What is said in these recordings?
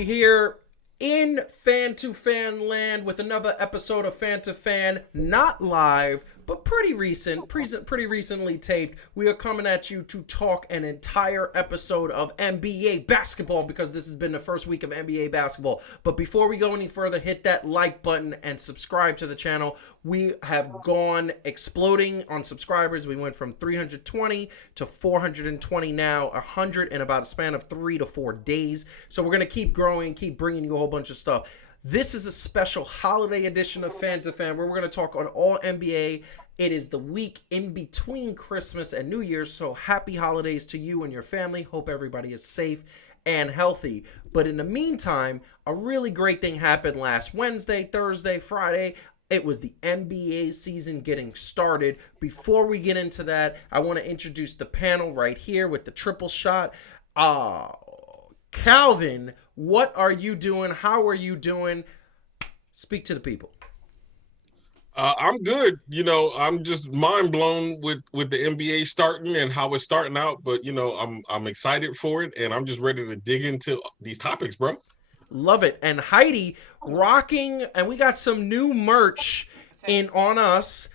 Kyrie here in Fan2Fan land with another episode of Fan2Fan, not live, but pretty recently taped. We are coming at you to talk an entire episode of NBA basketball because this has been the first week of NBA basketball. But before we go any further, hit that like button and subscribe to the channel. We have gone exploding on subscribers. We went from 320 to 420 now, 100 in about a span of 3 to 4 days. So we're going to keep growing, keep bringing you a whole bunch of stuff. This is a special holiday edition of Fan2Fan where we're going to talk on all NBA. It is the week in between Christmas and New Year's, so happy holidays to you and your family. Hope everybody is safe and healthy. But in the meantime, a really great thing happened last Wednesday, Thursday, Friday. It was the NBA season getting started. Before we get into that, I want to introduce the panel right here with the triple shot. Calvin, what are you doing? How are you doing? Speak to the people. I'm good. I'm just mind blown with the NBA starting and how it's starting out. But I'm excited for it, and I'm just ready to dig into these topics, bro. Love it. And Heidi rocking, and we got some new merch on us.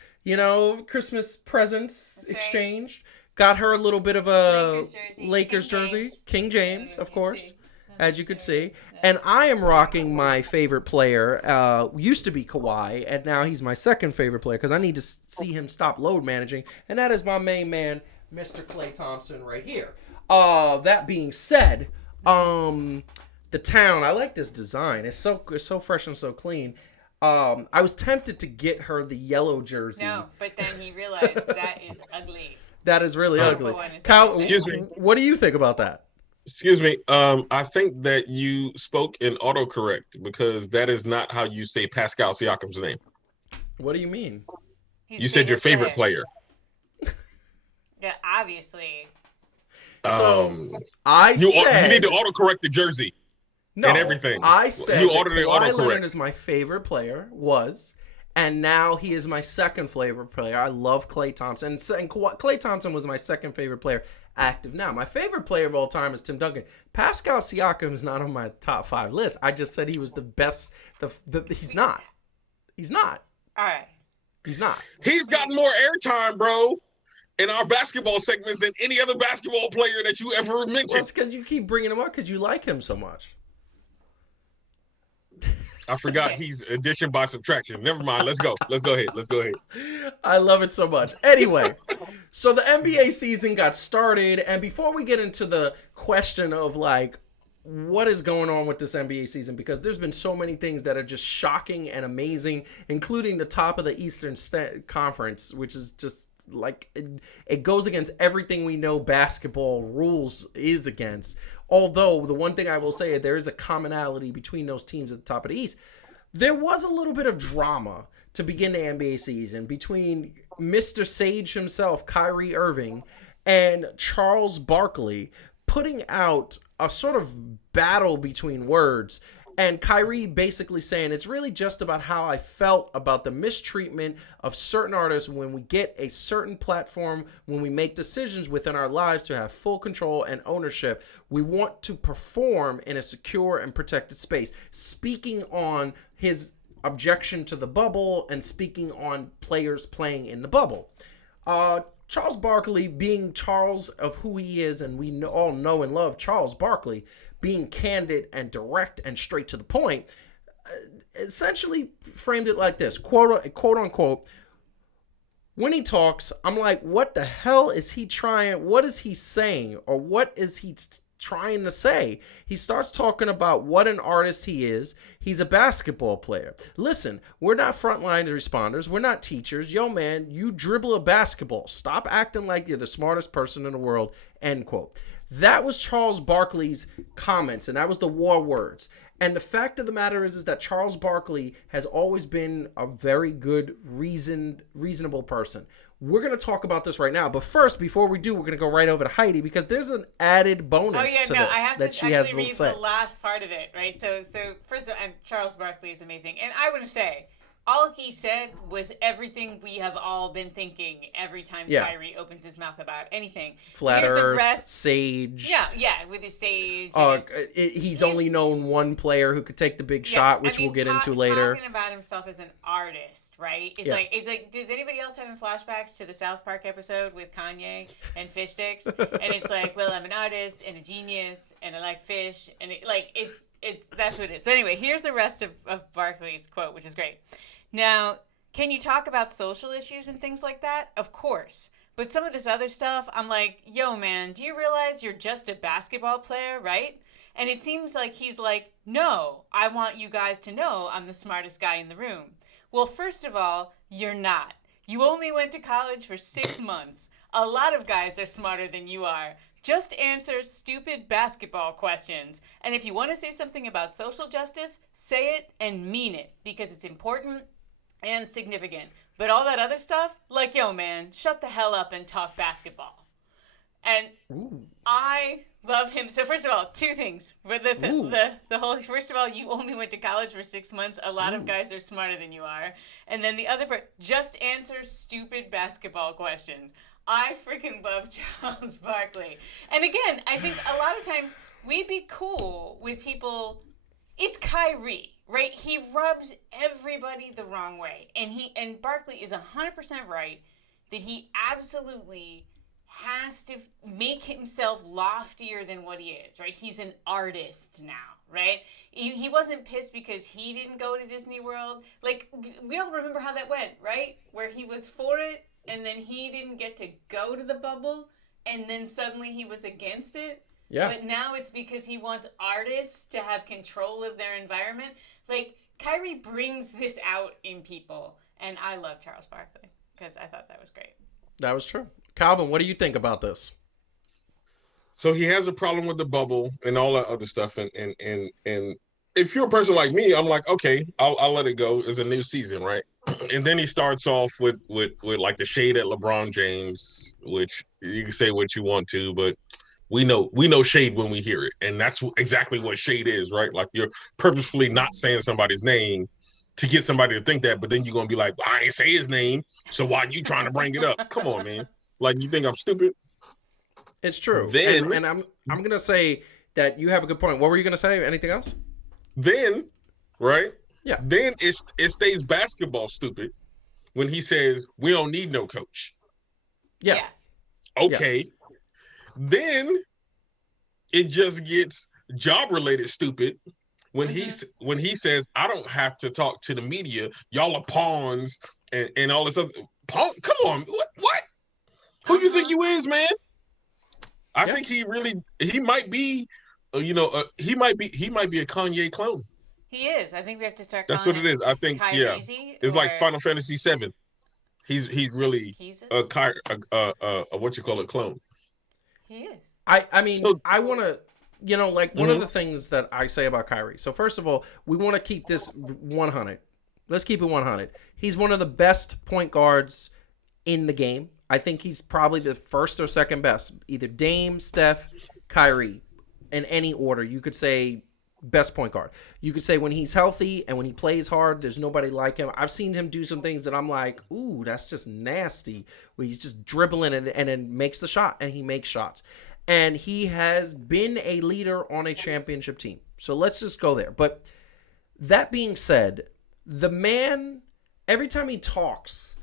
Christmas presents exchanged. Got her a little bit of a Lakers jersey. King James, of course, as you could see. And I am rocking my favorite player. Used to be Kawhi, and now he's my second favorite player because I need to see him stop load managing. And that is my main man, Mr. Klay Thompson, right here. That being said, the town, I like this design. It's so fresh and so clean. I was tempted to get her the yellow jersey. No, but then he realized that is ugly. That is really ugly. Kyle, excuse me. What do you think about that? Excuse me. I think that you spoke in autocorrect because that is not how you say Pascal Siakam's name. What do you mean? You said your favorite player. Yeah, obviously. So you said need to autocorrect the jersey. No, and everything. I said you ordered it Kawhi autocorrect. Leonard is my favorite player, and now he is my second favorite player. I love Klay Thompson. And Klay Thompson was my second favorite player active now. My favorite player of all time is Tim Duncan. Pascal Siakam is not on my top 5 list. I just said he was the best. He's not. He's not. All right. He's not. He's gotten more airtime, bro, in our basketball segments than any other basketball player that you ever mentioned. Well, it's because you keep bringing him up because you like him so much. I forgot he's addition by subtraction. Never mind. Let's go. Let's go ahead. I love it so much. Anyway, so the NBA season got started, and before we get into the question of what is going on with this NBA season, because there's been so many things that are just shocking and amazing, including the top of the Eastern Conference, which is just it goes against everything we know basketball rules is against. Although the one thing I will say, there is a commonality between those teams at the top of the East. There was a little bit of drama to begin the NBA season between Mr. Sage himself, Kyrie Irving, and Charles Barkley, putting out a sort of battle between words. And Kyrie basically saying it's really just about how I felt about the mistreatment of certain artists when we get a certain platform, when we make decisions within our lives to have full control and ownership. We want to perform in a secure and protected space. Speaking on his objection to the bubble and speaking on players playing in the bubble. Charles Barkley, being Charles of who he is, and we all know and love Charles Barkley, being candid and direct and straight to the point, essentially framed it like this, quote unquote, when he talks, I'm like, what the hell is he trying? What is he saying? Or what is he trying to say? He starts talking about what an artist he is. He's a basketball player. Listen, we're not frontline responders. We're not teachers. Yo, man, you dribble a basketball. Stop acting like you're the smartest person in the world, end quote. That was Charles Barkley's comments, and that was the war words. And the fact of the matter is that Charles Barkley has always been a very good, reasonable person. We're going to talk about this right now. But first, before we do, we're going to go right over to Heidi because there's an added bonus to this I have that to she has actually read the last part of it, right? So first of all, and Charles Barkley is amazing. And I want to say, all he said was everything we have all been thinking every time Kyrie opens his mouth about anything. Flat Here's Earth, the rest. Sage. Yeah, with his Sage. He's only known one player who could take the big shot, which we'll get into later. Talking about himself as an artist, right? It's like, does anybody else having flashbacks to the South Park episode with Kanye and fish sticks? And it's like, well, I'm an artist and a genius and I like fish, and it's that's what it is. But anyway, here's the rest of Barkley's quote, which is great. Now, can you talk about social issues and things like that? Of course. But some of this other stuff, I'm like, yo, man, do you realize you're just a basketball player, right? And it seems like he's like, no, I want you guys to know I'm the smartest guy in the room. Well, first of all, you're not. You only went to college for 6 months. A lot of guys are smarter than you are. Just answer stupid basketball questions. And if you want to say something about social justice, say it and mean it, because it's important and significant. But all that other stuff, like, yo, man, shut the hell up and talk basketball. And I love him. So first of all, two things. The whole, first of all, you only went to college for 6 months. A lot of guys are smarter than you are. And then the other part, just answer stupid basketball questions. I freaking love Charles Barkley. And again, I think a lot of times we'd be cool with people. It's Kyrie, right? He rubs everybody the wrong way. And Barkley is 100% right that he absolutely has to make himself loftier than what he is, right? He's an artist now, right? He wasn't pissed because he didn't go to Disney World. Like, we all remember how that went, right? Where he was for it, and then he didn't get to go to the bubble, and then suddenly he was against it. Yeah. But now it's because he wants artists to have control of their environment. Like, Kyrie brings this out in people, and I love Charles Barkley because I thought that was great. That was true. Calvin, what do you think about this? So he has a problem with the bubble and all that other stuff, and if you're a person like me, I'm like, okay, I'll let it go. It's a new season, right? And then he starts off with like the shade at LeBron James, which you can say what you want to, but we know shade when we hear it, and that's exactly what shade is, right? Like, you're purposefully not saying somebody's name to get somebody to think that, but then you're gonna be like, I ain't say his name, so why are you trying to bring it up? Come on, man. Like, you think I'm stupid? It's true. Then, and I'm gonna say that you have a good point. What were you gonna say? Anything else? Then, right? Yeah. Then it stays basketball stupid when he says we don't need no coach. Yeah. Okay. Yeah. Then it just gets job related stupid when he says I don't have to talk to the media. Y'all are pawns and all this other pawn. Come on, what? Who you think you is, man? I think he might be, he might be a Kanye clone. He is. I think we have to start. That's what it is. I think it's like Final Fantasy VII. He's really a what you call it, clone. He is. I mean, so, I want to, one of the things that I say about Kyrie. So first of all, we want to keep this 100. Let's keep it 100. He's one of the best point guards in the game. I think he's probably the first or second best. Either Dame, Steph, Kyrie, in any order. You could say best point guard. You could say when he's healthy and when he plays hard, there's nobody like him. I've seen him do some things that I'm like, ooh, that's just nasty. Where he's just dribbling and then makes the shot, and he makes shots. And he has been a leader on a championship team. So let's just go there. But that being said, the man, every time he talks,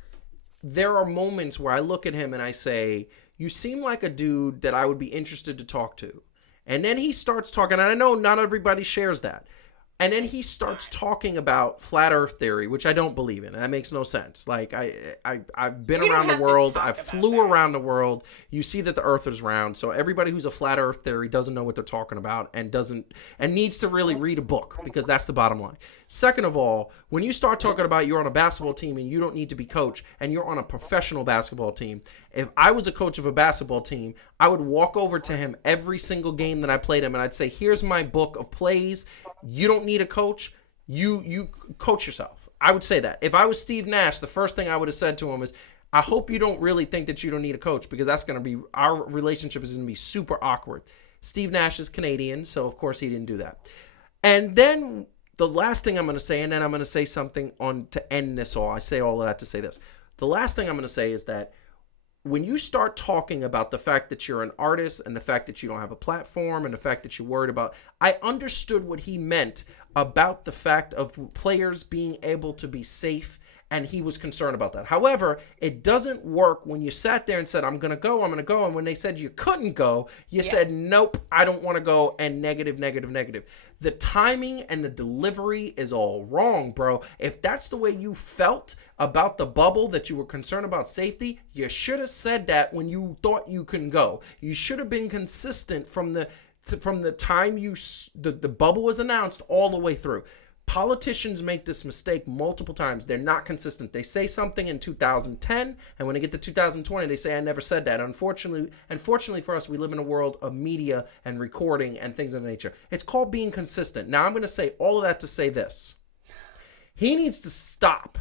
there are moments where I look at him and I say, you seem like a dude that I would be interested to talk to. And then he starts talking, and I know not everybody shares that. And then he starts talking about flat earth theory, which I don't believe in. That makes no sense. Like, I've been around the world. I flew around the world. You see that the earth is round. So everybody who's a flat earth theory doesn't know what they're talking about and needs to really read a book, because that's the bottom line. Second of all, when you start talking about you're on a basketball team and you don't need to be coached and you're on a professional basketball team, if I was a coach of a basketball team, I would walk over to him every single game that I played him and I'd say, here's my book of plays. You don't need a coach. You coach yourself. I would say that. If I was Steve Nash, the first thing I would have said to him is, I hope you don't really think that you don't need a coach, because that's going to be, our relationship is going to be super awkward. Steve Nash is Canadian, so of course he didn't do that. And then the last thing I'm going to say, and then I'm going to say something on to end this all. I say all of that to say this. The last thing I'm going to say is that when you start talking about the fact that you're an artist and the fact that you don't have a platform and the fact that you're worried about, I understood what he meant about the fact of players being able to be safe, and he was concerned about that. However, it doesn't work when you sat there and said, I'm going to go, and when they said you couldn't go, you said, nope, I don't want to go, and negative. The timing and the delivery is all wrong, bro. If that's the way you felt about the bubble, that you were concerned about safety, you should have said that when you thought you couldn't go. You should have been consistent from the time the bubble was announced all the way through. Politicians make this mistake multiple times. They're not consistent. They say something in 2010, and when they get to 2020, they say, I never said that. Unfortunately for us, we live in a world of media and recording and things of that nature. It's called being consistent. Now, I'm going to say all of that to say this. He needs to stop.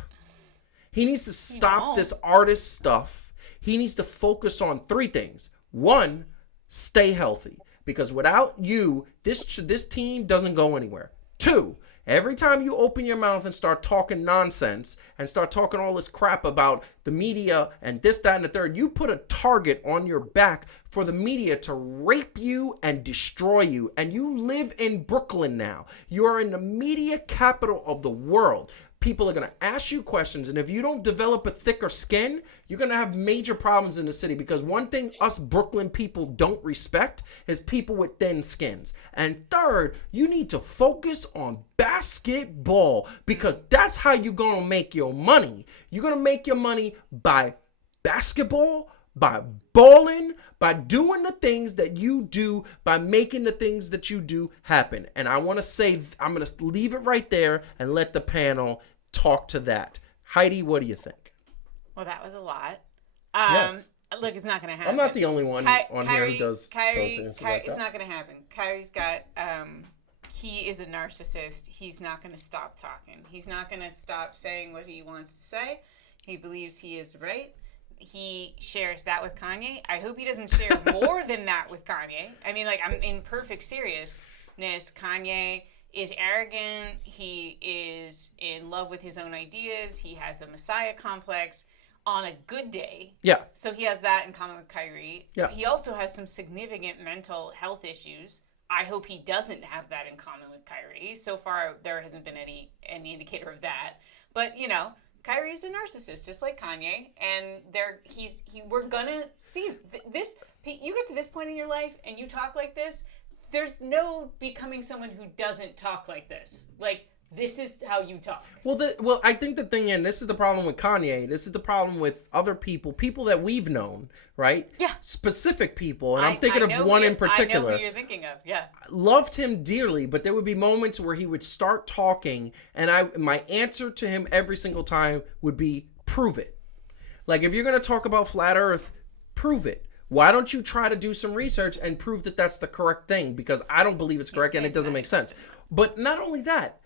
He needs to stop this artist stuff. He needs to focus on 3 things. 1, stay healthy. Because without you, this team doesn't go anywhere. 2, every time you open your mouth and start talking nonsense and start talking all this crap about the media and this, that, and the third, you put a target on your back for the media to rape you and destroy you. And you live in Brooklyn now. You are in the media capital of the world. People are going to ask you questions, and if you don't develop a thicker skin, you're going to have major problems in the city, because one thing us Brooklyn people don't respect is people with thin skins. And third, you need to focus on basketball, because that's how you're going to make your money. You're going to make your money by basketball, by balling, by doing the things that you do, by making the things that you do happen. And I want to say, I'm going to leave it right there and let the panel talk to that. Heidi, what do you think? Well, that was a lot. Yes. Look, it's not going to happen. I'm not the only one on here who does Kyrie, things like it's that. not going to happen. Kyrie's got, he is a narcissist. He's not going to stop talking. He's not going to stop saying what he wants to say. He believes he is right. He shares that with Kanye. I hope he doesn't share more than that with Kanye. I mean, like, I'm in perfect seriousness. Kanye is arrogant. He is in love with his own ideas. He has a messiah complex on a good day. Yeah. So he has that in common with Kyrie. Yeah. He also has some significant mental health issues. I hope he doesn't have that in common with Kyrie. So far, there hasn't been any indicator of that. But, you know, Kyrie's a narcissist, just like Kanye, and we're gonna see this. You get to this point in your life, and you talk like this. There's no becoming someone who doesn't talk like this. Like, this is how you talk. Well, I think the thing, and this is the problem with Kanye. This is the problem with other people that we've known, right? Yeah. Specific people, and I'm thinking of one in particular. I know who you're thinking of. Yeah. Loved him dearly, but there would be moments where he would start talking, and my answer to him every single time would be, prove it. Like, if you're going to talk about flat Earth, prove it. Why don't you try to do some research and prove that that's the correct thing? Because I don't believe it's correct, and it doesn't make sense. But not only that,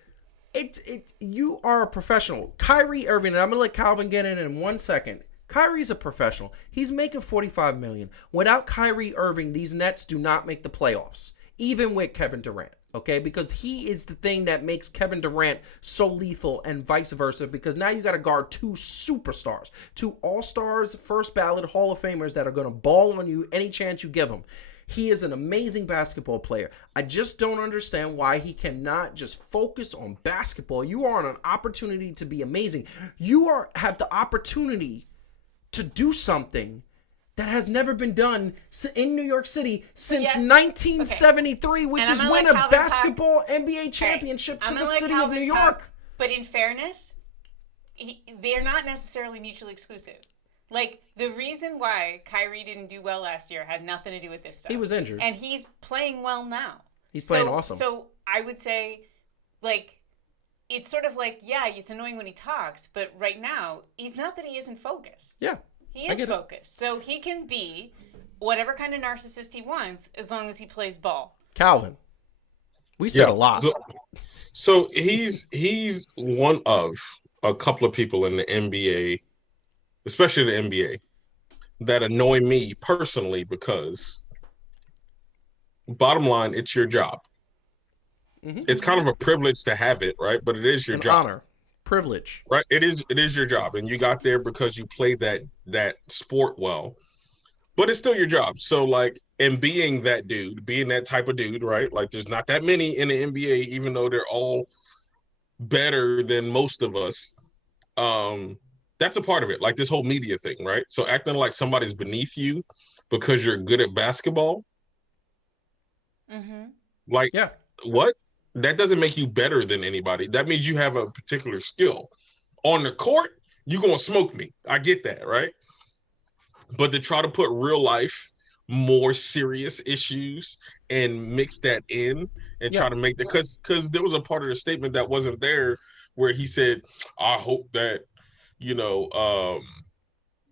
you are a professional. Kyrie Irving, and I'm going to let Calvin get in 1 second. Kyrie's a professional. He's making $45 million. Without Kyrie Irving, these Nets do not make the playoffs, even with Kevin Durant. Okay, because he is the thing that makes Kevin Durant so lethal, and vice versa, because now you got to guard 2 superstars, 2 all-stars, first ballot Hall of Famers that are going to ball on you any chance you give them. He is an amazing basketball player. I just don't understand why he cannot just focus on basketball. You are on an opportunity to be amazing. You have the opportunity to do something that has never been done in New York City since 1973, which is win a basketball NBA championship to the city of New York. But in fairness, they're not necessarily mutually exclusive. Like, the reason why Kyrie didn't do well last year had nothing to do with this stuff. He was injured. And he's playing well now. He's playing awesome. So I would say, like, it's sort of like, yeah, it's annoying when he talks, but right now, he's not that he isn't focused. Yeah. He is focused. So he can be whatever kind of narcissist he wants as long as he plays ball. Calvin, we said a lot. So he's one of a couple of people in the NBA, especially the NBA, that annoy me personally, because bottom line, it's your job. It's kind of a privilege to have it, right? But it is your An job. honor, privilege. Right? It is your job, and you got there because you played that sport well. But it's still your job. So like, and being that dude, being that type of dude, right? Like, there's not that many in the NBA, even though they're all better than most of us. That's a part of it. Like this whole media thing, right? So acting like somebody's beneath you because you're good at basketball. Like, Yeah. what? That doesn't make you better than anybody. That means you have a particular skill. On the court, you're gonna smoke me. I get that, right? But to try to put real life, more serious issues and mix that in and try to make the because there was a part of the statement that wasn't there where he said, I hope that,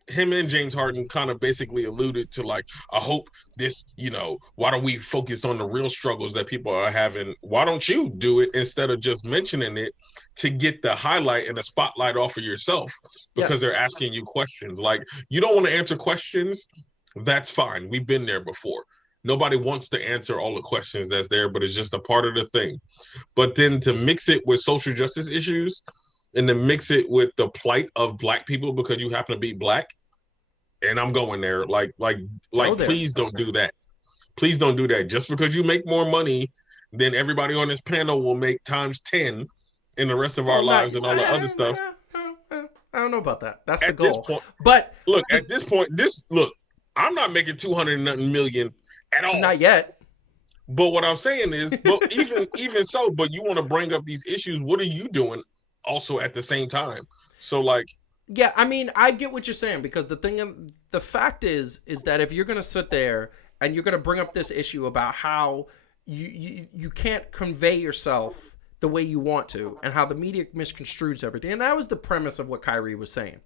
him and James Harden kind of basically alluded to like, I hope this, why don't we focus on the real struggles that people are having? Why don't you do it instead of just mentioning it to get the highlight and the spotlight off of yourself? Because they're asking you questions. Like, you don't want to answer questions. That's fine. We've been there before. Nobody wants to answer all the questions that's there, but it's just a part of the thing. But then to mix it with social justice issues and to mix it with the plight of Black people because you happen to be Black, and I'm going there, please don't do that. Please don't do that. Just because you make more money than everybody on this panel will make times 10 in the rest of our lives and all the other stuff. I don't know about that. That's the goal. This point, but look, at this point, I'm not making 200 million at all. Not yet. But what I'm saying is, but even so, but you want to bring up these issues. What are you doing also at the same time? So like, yeah, I mean, I get what you're saying because the fact is that if you're gonna sit there and you're gonna bring up this issue about how you can't convey yourself the way you want to and how the media misconstrues everything, and that was the premise of what Kyrie was saying.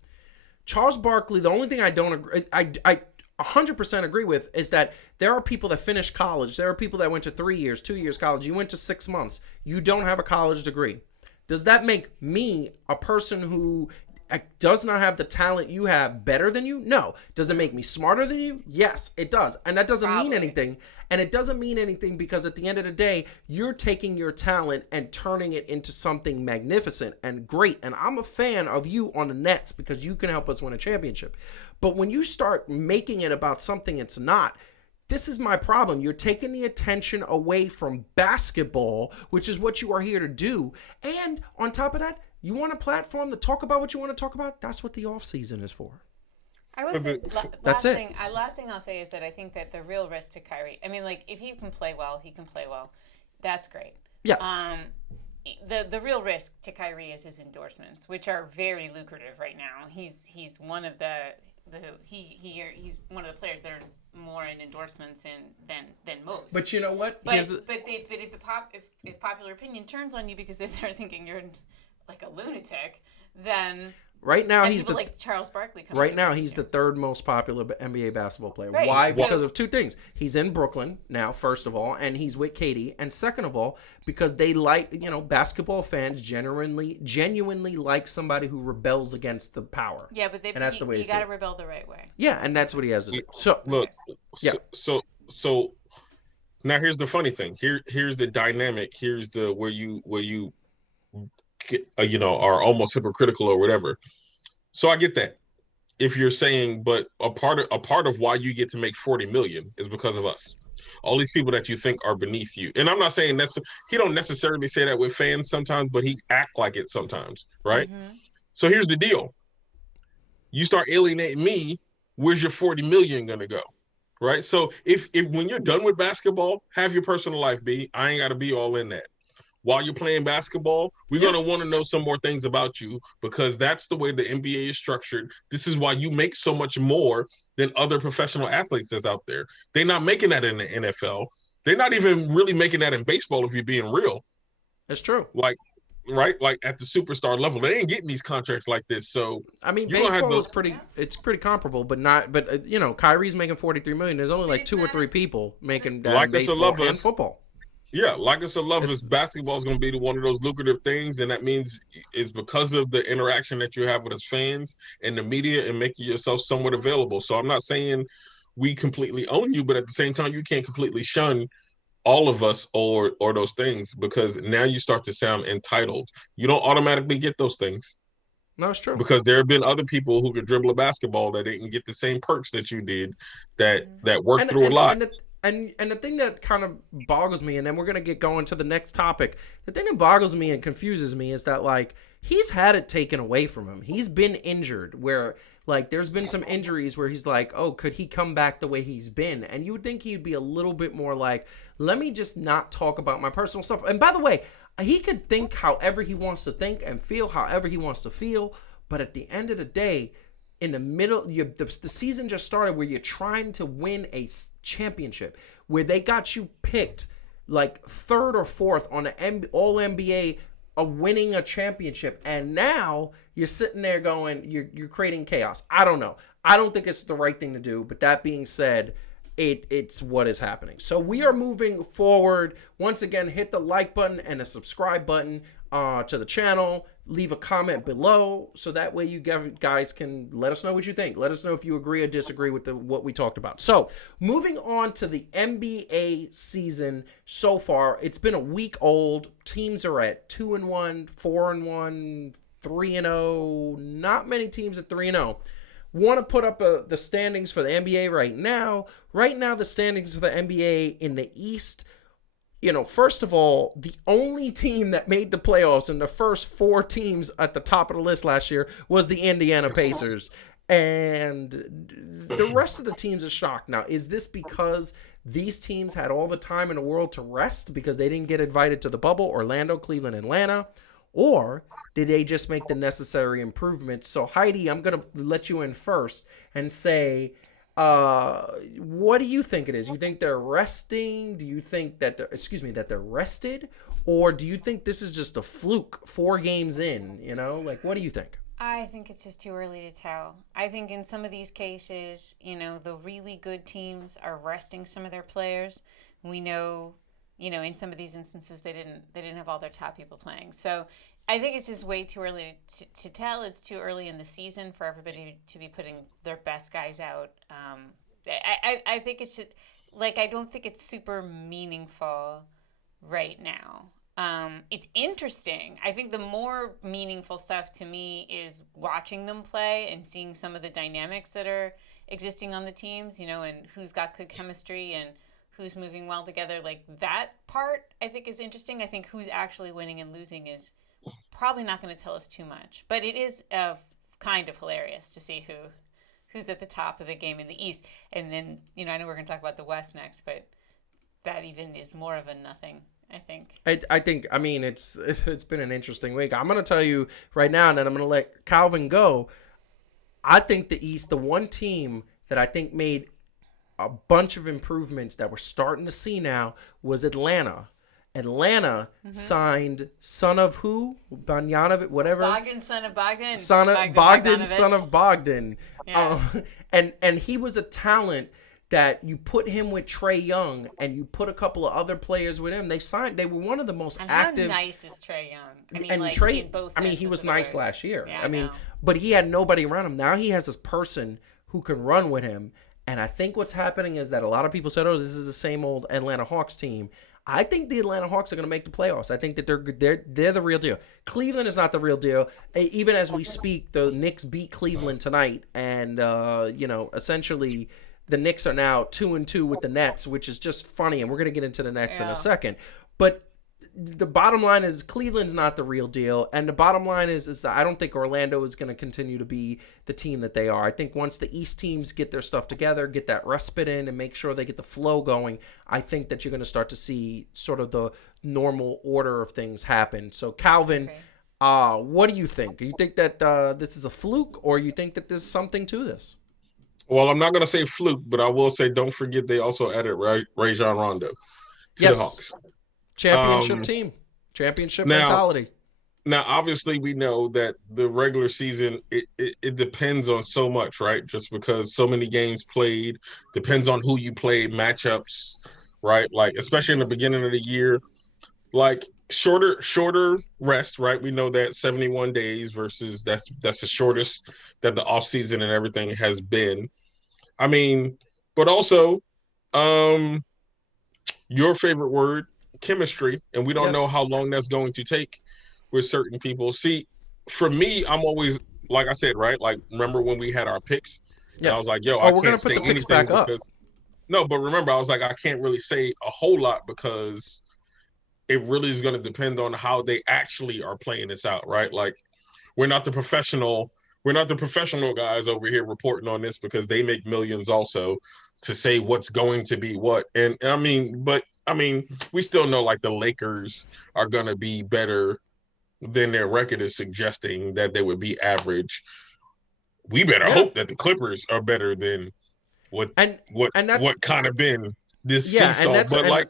Charles Barkley, the only thing I don't agree, I 100% agree with is that there are people that finish college. There are people that went to 3 years, 2 years college. You went to 6 months. You don't have a college degree. Does that make me a person who does not have the talent you have better than you? No. Does it make me smarter than you? Yes, it does. And that doesn't mean anything. And it doesn't mean anything because at the end of the day, you're taking your talent and turning it into something magnificent and great. And I'm a fan of you on the Nets because you can help us win a championship. But when you start making it about something it's not, this is my problem. You're taking the attention away from basketball, which is what you are here to do. And on top of that, you want a platform to talk about what you want to talk about? That's what the off season is for. Last thing I'll say is that I think that the real risk to Kyrie, I mean, like, if he can play well, he can play well. That's great. Yes. The real risk to Kyrie is his endorsements, which are very lucrative right now. He's one of he's one of the players that earns more in endorsements than most. But you know what? If popular opinion turns on you because they start thinking you're like a lunatic, then right now he's like Charles Barkley. Right now he's the third most popular NBA basketball player. Right. Why? Because of two things. He's in Brooklyn now, first of all, and he's with Katie, and second of all, because they like, basketball fans genuinely like somebody who rebels against the power. Yeah, but that's the way you got to rebel the right way. Yeah, and that's what he has to do. So look, so now here's the funny thing. Here's the dynamic. Here's the where you are almost hypocritical or whatever. So I get that. If you're saying, but a part of why you get to make 40 million is because of us. All these people that you think are beneath you. And I'm not saying he don't necessarily say that with fans sometimes, but he act like it sometimes, right? Mm-hmm. So here's the deal. You start alienating me, where's your 40 million gonna go? Right? So if when you're done with basketball, have your personal life be. I ain't gotta be all in that. While you're playing basketball, we're going to want to know some more things about you because that's the way the NBA is structured. This is why you make so much more than other professional athletes that's out there. They're not making that in the NFL. They're not even really making that in baseball if you're being real. That's true. Like at the superstar level, they ain't getting these contracts like this. So I mean, baseball is pretty comparable, but Kyrie's making 43 million. There's only like 2 or 3 people making that in baseball and football. Yeah, like us or love us, basketball is going to be one of those lucrative things, and that means it's because of the interaction that you have with us fans and the media and making yourself somewhat available. So I'm not saying we completely own you, but at the same time, you can't completely shun all of us or those things, because now you start to sound entitled. You don't automatically get those things. No, it's true. Because there have been other people who could dribble a basketball that didn't get the same perks that you did, that worked through a lot. And the thing that kind of boggles me, and then we're gonna get going to the next topic. The thing that boggles me and confuses me is that, like, he's had it taken away from him. He's been injured, where, like, there's been some injuries where he's like, oh, could he come back the way he's been? And you would think he'd be a little bit more like, let me just not talk about my personal stuff. And by the way, he could think however he wants to think and feel however he wants to feel. But at the end of the day, in the middle, the season just started where you're trying to win a championship, where they got you picked like third or fourth on the All NBA of winning a championship, and now you're sitting there going, you're creating chaos. I don't know. I don't think it's the right thing to do. But that being said, it's what is happening. So we are moving forward. Once again, hit the like button and the subscribe button to the channel. Leave a comment below so that way you guys can let us know what you think. Let us know if you agree or disagree with what we talked about. So moving on to the NBA season so far, it's been a week old. Teams are at 2-1, 4-1, 3-0. Not many teams at 3-0. Want to put up the standings for the NBA right now. Right now, the standings for the NBA in the East. You know, first of all, the only team that made the playoffs in the first 4 teams at the top of the list last year was the Indiana Pacers. And the rest of the teams are shocked. Now, is this because these teams had all the time in the world to rest because they didn't get invited to the bubble? Orlando, Cleveland, Atlanta. Or did they just make the necessary improvements? So, Heidi, I'm going to let you in first and say, what do you think it is? You think they're resting? Do you think that they're rested? Or do you think this is just a fluke 4 games in? You know, like, what do you think? I think it's just too early to tell. I think in some of these cases, you know, the really good teams are resting some of their players. We know, you know, in some of these instances they didn't have all their top people playing. So I think it's just way too early to tell. It's too early in the season for everybody to be putting their best guys out. I think it's just, like, I don't think it's super meaningful right now. It's interesting. I think the more meaningful stuff to me is watching them play and seeing some of the dynamics that are existing on the teams, you know, and who's got good chemistry and who's moving well together. Like, that part I think is interesting. I think who's actually winning and losing is probably not going to tell us too much, but it is kind of hilarious to see who's at the top of the game in the East. And then, you know, I know we're going to talk about the West next, but that even is more of a nothing, I think. I mean, it's been an interesting week. I'm going to tell you right now, and then I'm going to let Calvin go. I think the East, the one team that I think made a bunch of improvements that we're starting to see now was Atlanta. Atlanta signed son of who? Bogdanovic, whatever. Bogdan, son of Bogdan. Bogdan, son of Bogdan. Yeah. And he was a talent that you put him with Trae Young and you put a couple of other players with him. They were one of the most active. How nice is Trae Young? I mean, and like, Trae, in both I mean, he senses was of the nice word. last year. Yeah, I mean, know. but he had nobody around him. Now he has this person who can run with him. And I think what's happening is that a lot of people said, oh, this is the same old Atlanta Hawks team. I think the Atlanta Hawks are going to make the playoffs. I think that they're the real deal. Cleveland is not the real deal. Even as we speak, the Knicks beat Cleveland tonight, and you know, essentially the Knicks are now 2-2 with the Nets, which is just funny. And we're going to get into the Nets in a second. But the bottom line is Cleveland's not the real deal, and the bottom line is that I don't think Orlando is going to continue to be the team that they are. I think once the East teams get their stuff together, get that respite in, and make sure they get the flow going, I think that you're going to start to see sort of the normal order of things happen. So, Calvin, what do you think? Do you think that this is a fluke, or you think that there's something to this? Well, I'm not going to say fluke, but I will say don't forget they also added Rajon Rondo to the Hawks. Championship team. Championship mentality. Now, obviously, we know that the regular season, it depends on so much, right? Just because so many games played, depends on who you play, matchups, right? Like, especially in the beginning of the year, like shorter rest, right? We know that 71 days versus that's the shortest that the offseason and everything has been. I mean, but also, your favorite word, chemistry, and we don't Yes. know how long that's going to take with certain people. See, for me, I'm always, like I said, right? Like, remember when we had our picks? And I Yes. was like, yo, Oh, I we're gonna can't put say the picks anything back up. because no, but remember, I was like, I can't really say a whole lot because it really is going to depend on how they actually are playing this out, right? Like, we're not the professional guys over here reporting on this because they make millions also to say what's going to be what. And I mean, we still know like the Lakers are going to be better than their record is suggesting that they would be average. We better hope that the Clippers are better than what and that's what kind of been this yeah, and seesaw. that's But and like,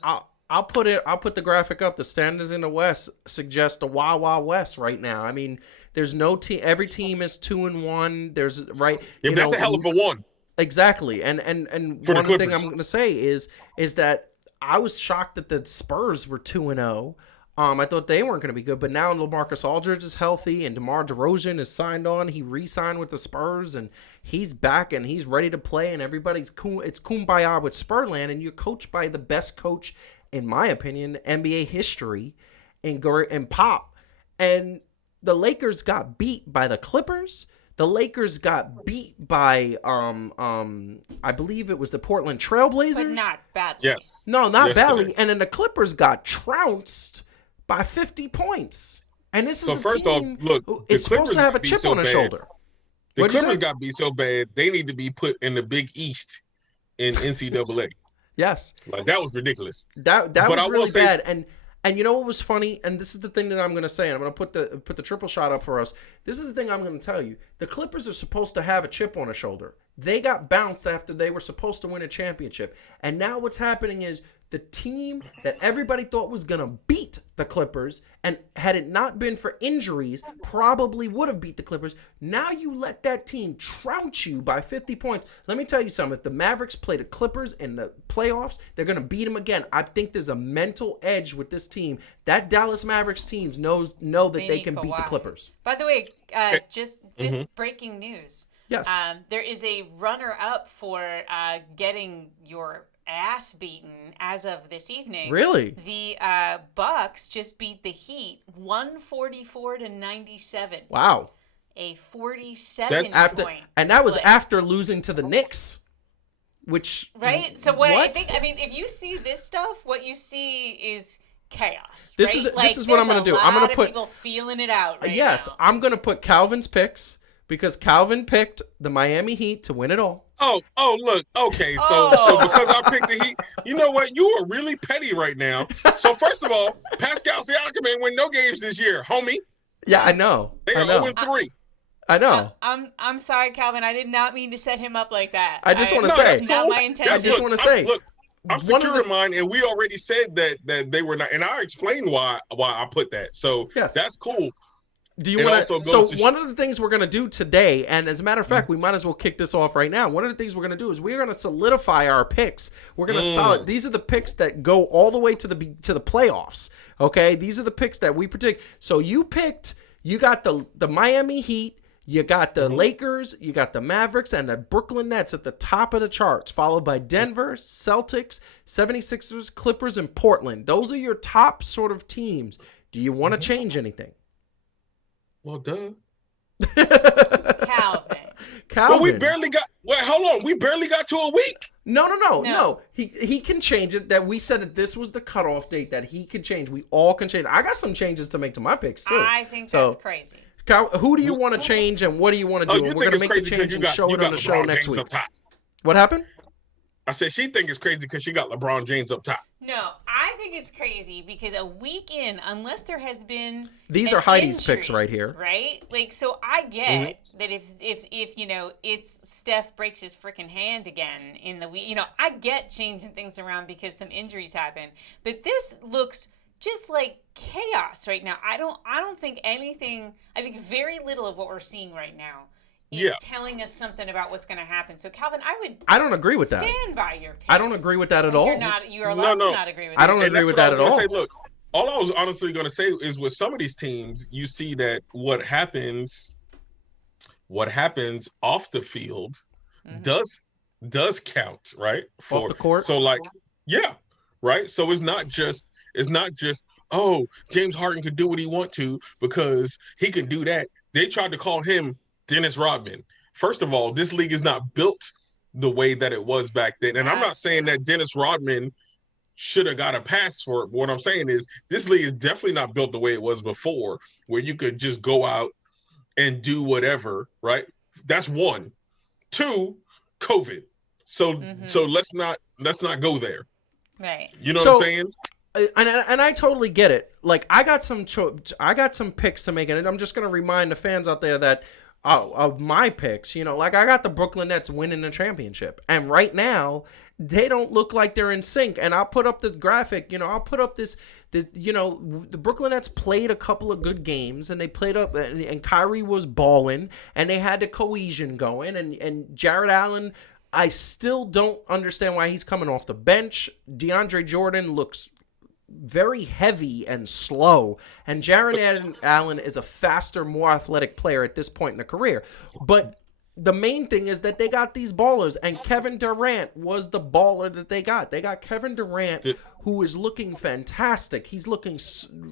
I'll put the graphic up. The standings in the West suggest a Wild West right now. I mean, there's no team. Every team is 2-1. There's right. yeah, that's a hell of a one. Exactly. And For the one thing Clippers. I'm going to say is that I was shocked that the Spurs were 2-0. I thought they weren't going to be good, but now LaMarcus Aldridge is healthy and DeMar DeRozan is signed on. He re-signed with the Spurs and he's back and he's ready to play and everybody's cool. It's kumbaya with Spurland, and you're coached by the best coach, in my opinion, NBA history, and Pop. And the Lakers got beat by the Clippers. The Lakers got beat by I believe it was the Portland Trailblazers. But not badly. Yes. No, not Yesterday. badly. And then the Clippers got trounced by 50 points. And this is So first off, look, it's the supposed to Clippers have a got beat chip so on their bad. shoulder. The What'd you Clippers say? got beat so bad they need to be put in the Big East in NCAA. Yes. Like, that was ridiculous. That But was I will really say- bad. And you know what was funny? And this is the thing that I'm going to say. And I'm going to put the triple shot up for us. This is the thing I'm going to tell you. The Clippers are supposed to have a chip on their shoulder. They got bounced after they were supposed to win a championship. And now what's happening is the team that everybody thought was going to beat the Clippers, and had it not been for injuries, probably would have beat the Clippers. Now you let that team trounce you by 50 points. Let me tell you something. If the Mavericks play the Clippers in the playoffs, they're going to beat them again. I think there's a mental edge with this team. That Dallas Mavericks teams know that they can beat the Clippers. By the way, just this breaking news. Yes. There is a runner-up for getting your ass beaten as of this evening. Really? The Bucks just beat the Heat 144-97. Wow. A 47 That's point. And that was split. after losing to the Knicks, which Right? So I think, if you see this stuff, what you see is chaos. This right? is what I'm going gonna to do. I'm gonna put people feeling it out right yes, now. I'm going to put Calvin's picks because Calvin picked the Miami Heat to win it all. Oh, look. Okay, so Oh. because I picked the Heat, you know what? You are really petty right now. So first of all, Pascal Siakam ain't win no games this year, homie. Yeah, I know. They I are know. 0-3. I know. I'm sorry, Calvin. I did not mean to set him up like that. I just wanna No, say- that's Not cool. my intention. I just wanna say, Look, I'm one of secure the- in mine, and we already said that they were not, and I explained why I put that. So Yes. that's cool. Do you It want also to? goes So to one of the things we're going to do today, and as a matter of fact, we might as well kick this off right now. One of the things we're going to do is we're going to solidify our picks. We're going to These are the picks that go all the way to the playoffs. Okay, these are the picks that we predict. So you got the Miami Heat, you got the Lakers, you got the Mavericks, and the Brooklyn Nets at the top of the charts, followed by Denver, Celtics, 76ers, Clippers, and Portland. Those are your top sort of teams. Do you want to change anything? Well, duh. Calvin. But we barely got. Wait, hold on. We barely got to a week. No. He can change it. That we said that this was the cutoff date that he could change. We all can change. I got some changes to make to my picks too. I think that's crazy. Cal, who do you want to change and what do you want to do? You And we're think gonna it's make the crazy because change you and got show it on the show LeBron next James week. up top. What happened? I said she think it's crazy because she got LeBron James up top. No, I think it's crazy because a week in, unless there has been These an are Heidi's injury, picks right here. right? Like, so I get that if it's Steph breaks his freaking hand again in the week, I get changing things around because some injuries happen, but this looks just like chaos right now. I don't think anything. I think very little of what we're seeing right now is telling us something about what's going to happen. So, Calvin, I don't agree with that. Stand by your picks. I don't agree with that at all. You are allowed to not agree with that. I don't agree with that at all. Say, look, all I was honestly going to say is with some of these teams, you see that what happens off the field does count, right? Off the court? So, like, yeah, right? So it's not just oh, James Harden could do what he want to because he can do that. They tried to call him Dennis Rodman. First of all, this league is not built the way that it was back then. And I'm not saying that Dennis Rodman should have got a pass for it. But what I'm saying is this league is definitely not built the way it was before, where you could just go out and do whatever, right? That's one. Two, COVID. So let's not go there. Right. You know what I'm saying? And I totally get it. Like I got some picks to make, and I'm just gonna remind the fans out there that of my picks. You know, like I got the Brooklyn Nets winning the championship, and right now they don't look like they're in sync. And I'll put up the graphic. You know, I'll put up this. You know, the Brooklyn Nets played a couple of good games, and they played up, and Kyrie was balling, and they had the cohesion going, and Jared Allen. I still don't understand why he's coming off the bench. DeAndre Jordan looks very heavy and slow, and Jared Allen is a faster, more athletic player at this point in the career. But the main thing is that they got these ballers, and Kevin Durant was the baller that they got. They got Kevin Durant, who is looking fantastic. He's looking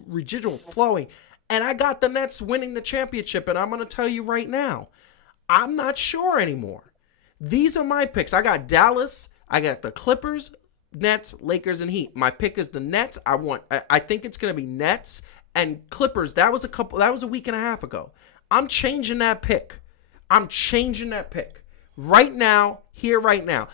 residual flowing, and I got the Nets winning the championship, and I'm going to tell you right now, I'm not sure anymore. These are my picks. I got Dallas, I got the Clippers, Nets, Lakers, and Heat. My pick is the Nets. I think it's going to be Nets and Clippers. That was a week and a half ago. I'm changing that pick. Right now, right now.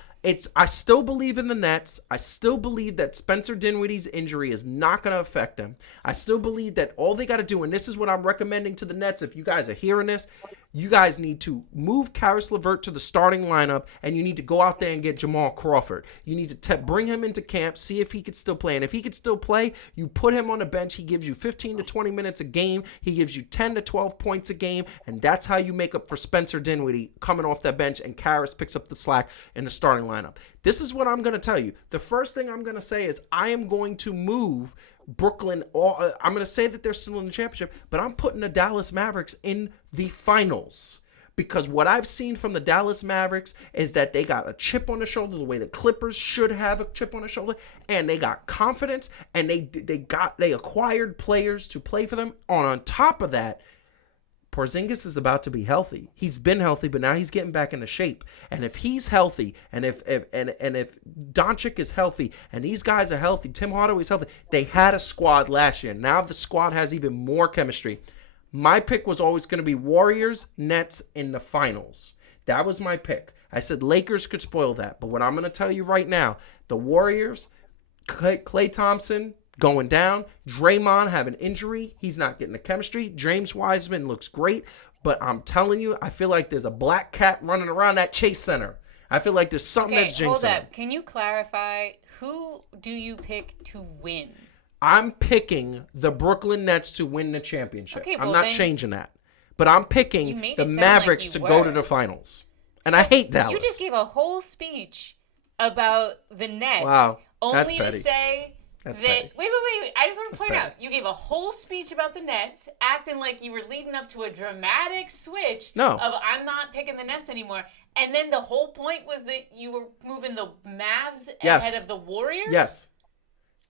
I still believe in the Nets. I still believe that Spencer Dinwiddie's injury is not going to affect them. I still believe that all they got to do, and this is what I'm recommending to the Nets, if you guys are hearing this, you guys need to move Karis LeVert to the starting lineup, and you need to go out there and get Jamal Crawford. You need to bring him into camp, see if he could still play. And if he could still play, you put him on the bench. He gives you 15 to 20 minutes a game. He gives you 10 to 12 points a game, and that's how you make up for Spencer Dinwiddie coming off that bench, and Karis picks up the slack in the starting lineup. This is what I'm going to tell you. The first thing I'm going to say is I am going to move Brooklyn. I'm going to say that they're still in the championship, but I'm putting the Dallas Mavericks in the finals. Because what I've seen from the Dallas Mavericks is that they got a chip on the shoulder the way the Clippers should have a chip on the shoulder, and they got confidence, and they acquired players to play for them. On top of that, Porzingis is about to be healthy. He's been healthy, but now he's getting back into shape. And if he's healthy, and if Doncic is healthy, and these guys are healthy, Tim Hardaway's healthy, they had a squad last year. Now the squad has even more chemistry. My pick was always going to be Warriors, Nets in the finals. That was my pick. I said Lakers could spoil that. But what I'm going to tell you right now, the Warriors, Klay Thompson going down, Draymond have an injury. He's not getting the chemistry. James Wiseman looks great. But I'm telling you, I feel like there's a black cat running around that Chase Center. I feel like there's something that's jinxing hold up. them. Can you clarify, who do you pick to win? I'm picking the Brooklyn Nets to win the championship. Okay, I'm not changing that. But I'm picking the Mavericks to go to the finals. And I hate Dallas. You just gave a whole speech about the Nets. Wow. That's only petty. to say That's that... petty. Wait. I just want to point petty. out. You gave a whole speech about the Nets, acting like you were leading up to a dramatic switch No. of I'm not picking the Nets anymore. And then the whole point was that you were moving the Mavs ahead of the Warriors?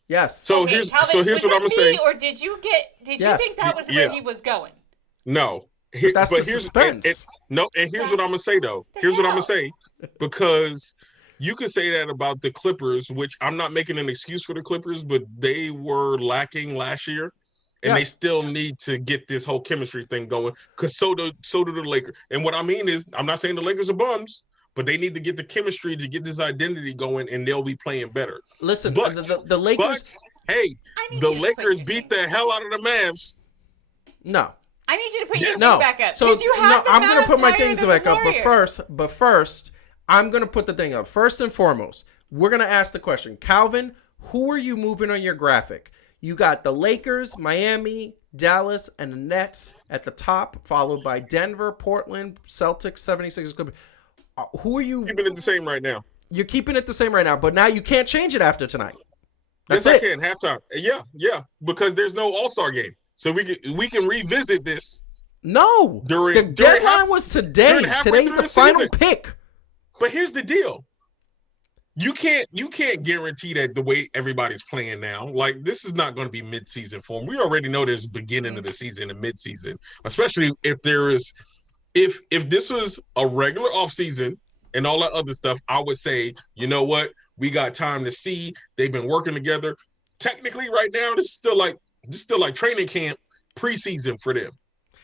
Yes. So okay, here's Calvin, what I'm gonna say. Or did you think that was where he was going? No. But that's the here's suspense. and here's what I'm gonna say though. Here's what I'm gonna say, because you could say that about the Clippers, which I'm not making an excuse for the Clippers, but they were lacking last year, and they still need to get this whole chemistry thing going. Because so do the Lakers. And what I mean is, I'm not saying the Lakers are bums, but they need to get the chemistry to get this identity going, and they'll be playing better. Listen, but the Lakers. Hey, the Lakers beat the hell out of the Mavs. No. I need you to put your things No. back up. So You have I'm gonna Mavs put my higher things than back the up. Warriors. But first, I'm gonna put the thing up. First and foremost, we're gonna ask the question, Calvin, who are you moving on your graphic? You got the Lakers, Miami, Dallas, and the Nets at the top, followed by Denver, Portland, Celtics, 76ers, Clippers. Who are you keeping it the same right now? You're keeping it the same right now, but now you can't change it after tonight. Yes, I can. Halftime. Yeah, because there's no All-Star game, so we can revisit this. No, the deadline was today. Today's the final pick. But here's the deal: you can't guarantee that the way everybody's playing now. Like, this is not going to be mid-season form. We already know there's beginning of the season and mid-season, especially if there is if this was a regular offseason and all that other stuff. I would say, you know what, we got time to see. They've been working together. Technically, right now, this is still like training camp, preseason for them.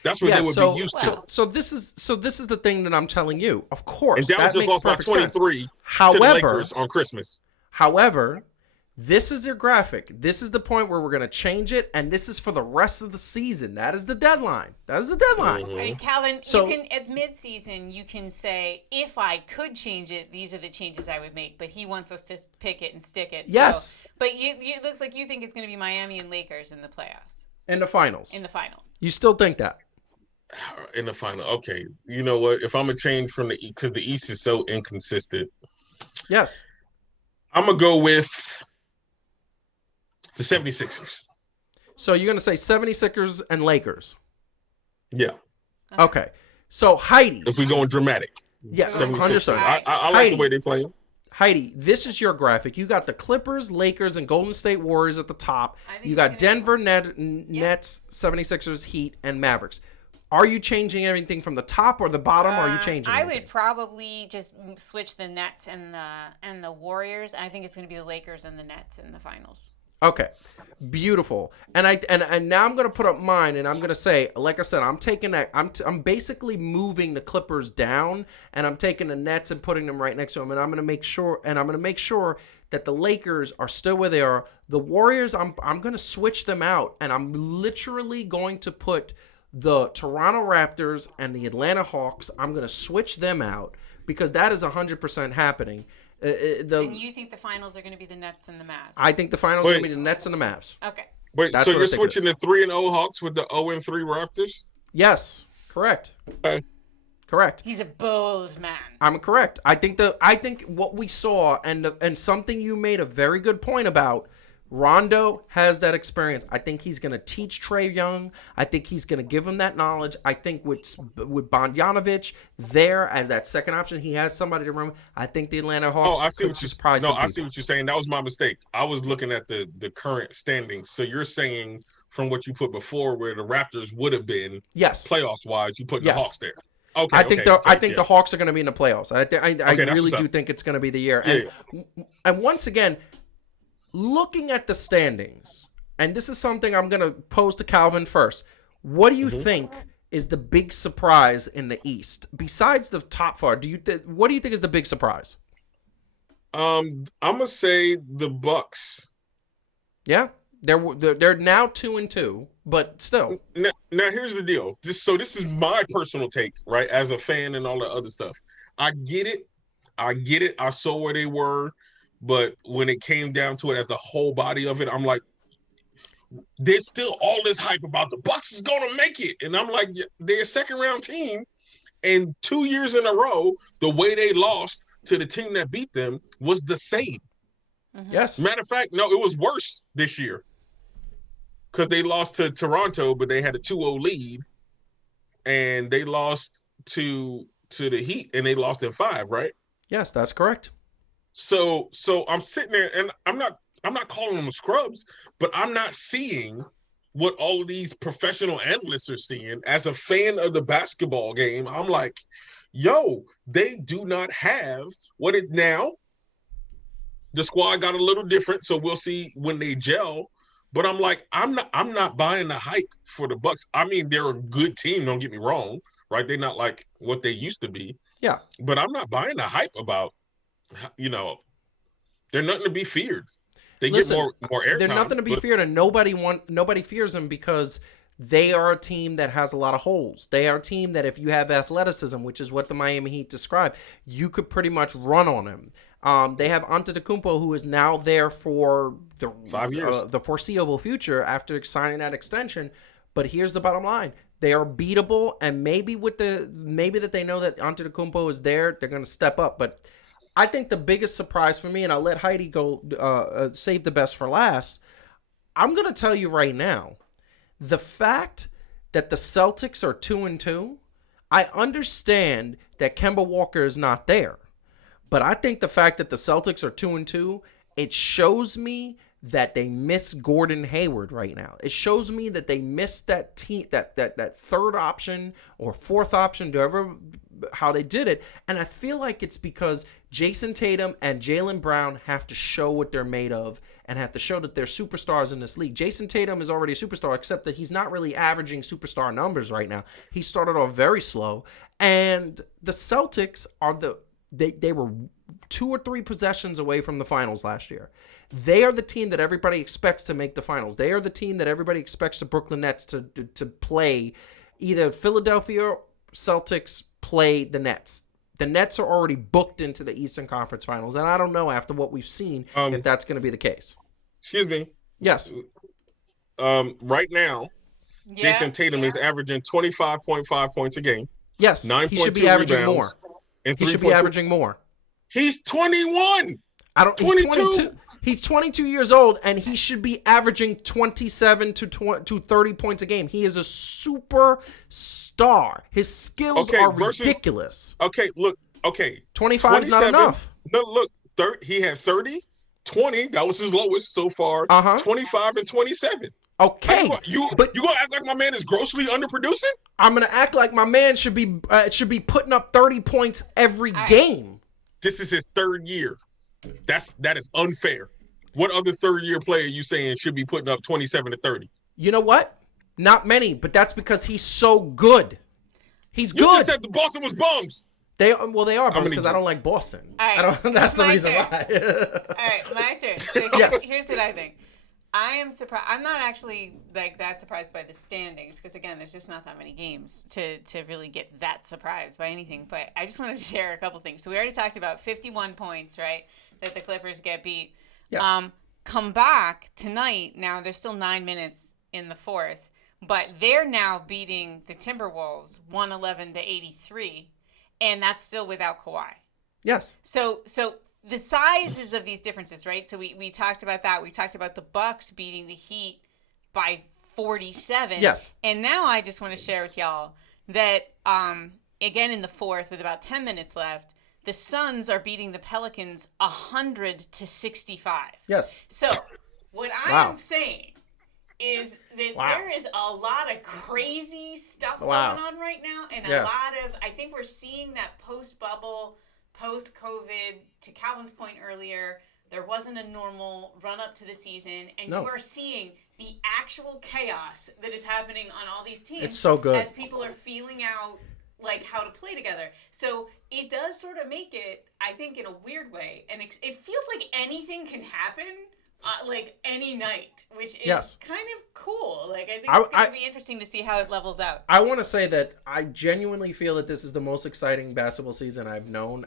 That's what they would be used to. So this is the thing that I'm telling you. Of course, and Dallas just lost by 23 to the Lakers on Christmas. However, this is your graphic. This is the point where we're going to change it, and this is for the rest of the season. That is the deadline. Mm-hmm. Right, Calvin, you can at mid-season, you can say, if I could change it, these are the changes I would make. But he wants us to pick it and stick it. Yes. So, but it looks like you think it's going to be Miami and Lakers in the playoffs. In the finals. You still think that? In the final. Okay. You know what? If I'm going to change from because the East is so inconsistent. Yes. I'm going to go with the 76ers. So you're going to say 76ers and Lakers? Yeah. Okay. So Heidi. If we're going dramatic. Yes, understood. I like the way they play. Heidi, this is your graphic. You got the Clippers, Lakers, and Golden State Warriors at the top. You got Denver, Nets, 76ers, Heat, and Mavericks. Are you changing anything from the top or the bottom? Or are you changing anything? I would probably just switch the Nets and the Warriors. I think it's going to be the Lakers and the Nets in the finals. Okay, beautiful. And now I'm gonna put up mine, and I'm gonna say, like I said, I'm taking that. I'm basically moving the Clippers down, and I'm taking the Nets and putting them right next to them. And I'm gonna make sure that the Lakers are still where they are. The Warriors, I'm gonna switch them out, and I'm literally going to put the Toronto Raptors and the Atlanta Hawks. I'm gonna switch them out because that is 100% happening. And you think the finals are going to be the Nets and the Mavs? I think the finals are going to be the Nets and the Mavs. Okay. Wait, so you're switching the 3-0 Hawks with the 0-3 Raptors? Yes, correct. Okay. Correct. He's a bold man. I'm correct. I think what we saw and something you made a very good point about. Rondo has that experience. I think he's going to teach Trae Young. I think he's going to give him that knowledge. I think with Bogdanovic there as that second option, he has somebody to run. I think the Atlanta Hawks. I see what you're saying. That was my mistake. I was looking at the current standings. So you're saying from what you put before, where the Raptors would have been, playoffs wise, you put the Hawks there. Okay. I think the Hawks are going to be in the playoffs. I really do think it's going to be the year. And once again, looking at the standings, and this is something I'm going to pose to Calvin first. What do you think is the big surprise in the East besides the top four? What do you think is the big surprise? I'm gonna say the Bucks. Yeah, they're now 2-2, but still. Now here's the deal. This is my personal take, right? As a fan and all the other stuff, I get it. I saw where they were. But when it came down to it, at the whole body of it, I'm like, there's still all this hype about the Bucks is going to make it. And I'm like, they're a second-round team. And 2 years in a row, the way they lost to the team that beat them was the same. Mm-hmm. Yes. Matter of fact, no, it was worse this year. Because they lost to Toronto, but they had a 2-0 lead. And they lost to the Heat, and they lost in 5, right? Yes, that's correct. So I'm sitting there, and I'm not calling them scrubs, but I'm not seeing what all of these professional analysts are seeing. As a fan of the basketball game, I'm like, yo, they do not have what it now. The squad got a little different, so we'll see when they gel. But I'm like, I'm not buying the hype for the Bucks. I mean, they're a good team, don't get me wrong, right? They're not like what they used to be. Yeah. But I'm not buying the hype about, they're nothing to be feared. They get more airtime. They're nothing to be feared, and nobody fears them because they are a team that has a lot of holes. They are a team that if you have athleticism, which is what the Miami Heat describe, you could pretty much run on them. They have Antetokounmpo, who is now there for the 5 years, the foreseeable future after signing that extension. But here's the bottom line: they are beatable, and maybe that they know that Antetokounmpo is there, they're going to step up. But I think the biggest surprise for me, and I'll let Heidi go save the best for last. I'm going to tell you right now, the fact that the Celtics are 2-2, I understand that Kemba Walker is not there. But I think the fact that the Celtics are 2-2, it shows me that they miss Gordon Hayward right now. It shows me that they miss that team, that third option or fourth option, however how they did it. And I feel like it's because Jason Tatum and Jaylen Brown have to show what they're made of and have to show that they're superstars in this league. Jason Tatum is already a superstar, except that he's not really averaging superstar numbers right now. He started off very slow. And the Celtics are they were 2 or 3 possessions away from the finals last year. They are the team that everybody expects to make the finals. They are the team that everybody expects the Brooklyn Nets to play. Either Philadelphia Celtics play the Nets. The Nets are already booked into the Eastern Conference Finals, and I don't know after what we've seen if that's going to be the case. Excuse me. Yes. Right now, Jason Tatum is averaging 25.5 points a game. Yes, he should be averaging more. And he should be averaging more. He's 21. He's 22. He's 22 years old, and he should be averaging 27 to 30 points a game. He is a superstar. His skills are ridiculous. Okay, look. Okay. 25 is not enough. No, look. He had 30, 20. That was his lowest so far. 25 and 27. Okay. You gonna act like my man is grossly underproducing? I'm gonna act like my man should be putting up 30 points every game. This is his third year. That is unfair. What other third-year player you saying should be putting up 27 to 30? You know what? Not many, but that's because he's so good. He's good. You just said the Boston was bums. They are bums because I don't like Boston. Right. That's the reason why. All right, my turn. So here's what I think. I am surprised. I'm not actually that surprised by the standings because again, there's just not that many games to really get that surprised by anything. But I just wanted to share a couple things. So we already talked about 51 points, right? That the Clippers get beat. Yes. Come back tonight. Now there's still 9 minutes in the fourth, but they're now beating the Timberwolves 111-83, and that's still without Kawhi. Yes. So the sizes of these differences, right? So we talked about that. We talked about the Bucks beating the Heat by 47. Yes. And now I just want to share with y'all that again in the fourth with about 10 minutes left, the Suns are beating the Pelicans 100-65. Yes. So what I am saying is that there is a lot of crazy stuff going on right now, and a lot of I think we're seeing that post-bubble, post-COVID. To Calvin's point earlier, there wasn't a normal run-up to the season, and you are seeing the actual chaos that is happening on all these teams. It's so good as people are feeling out how to play together. So it does sort of make it, I think, in a weird way, and it feels like anything can happen, any night, which is kind of cool. I think it's going to be interesting to see how it levels out. I want to say that I genuinely feel that this is the most exciting basketball season I've known.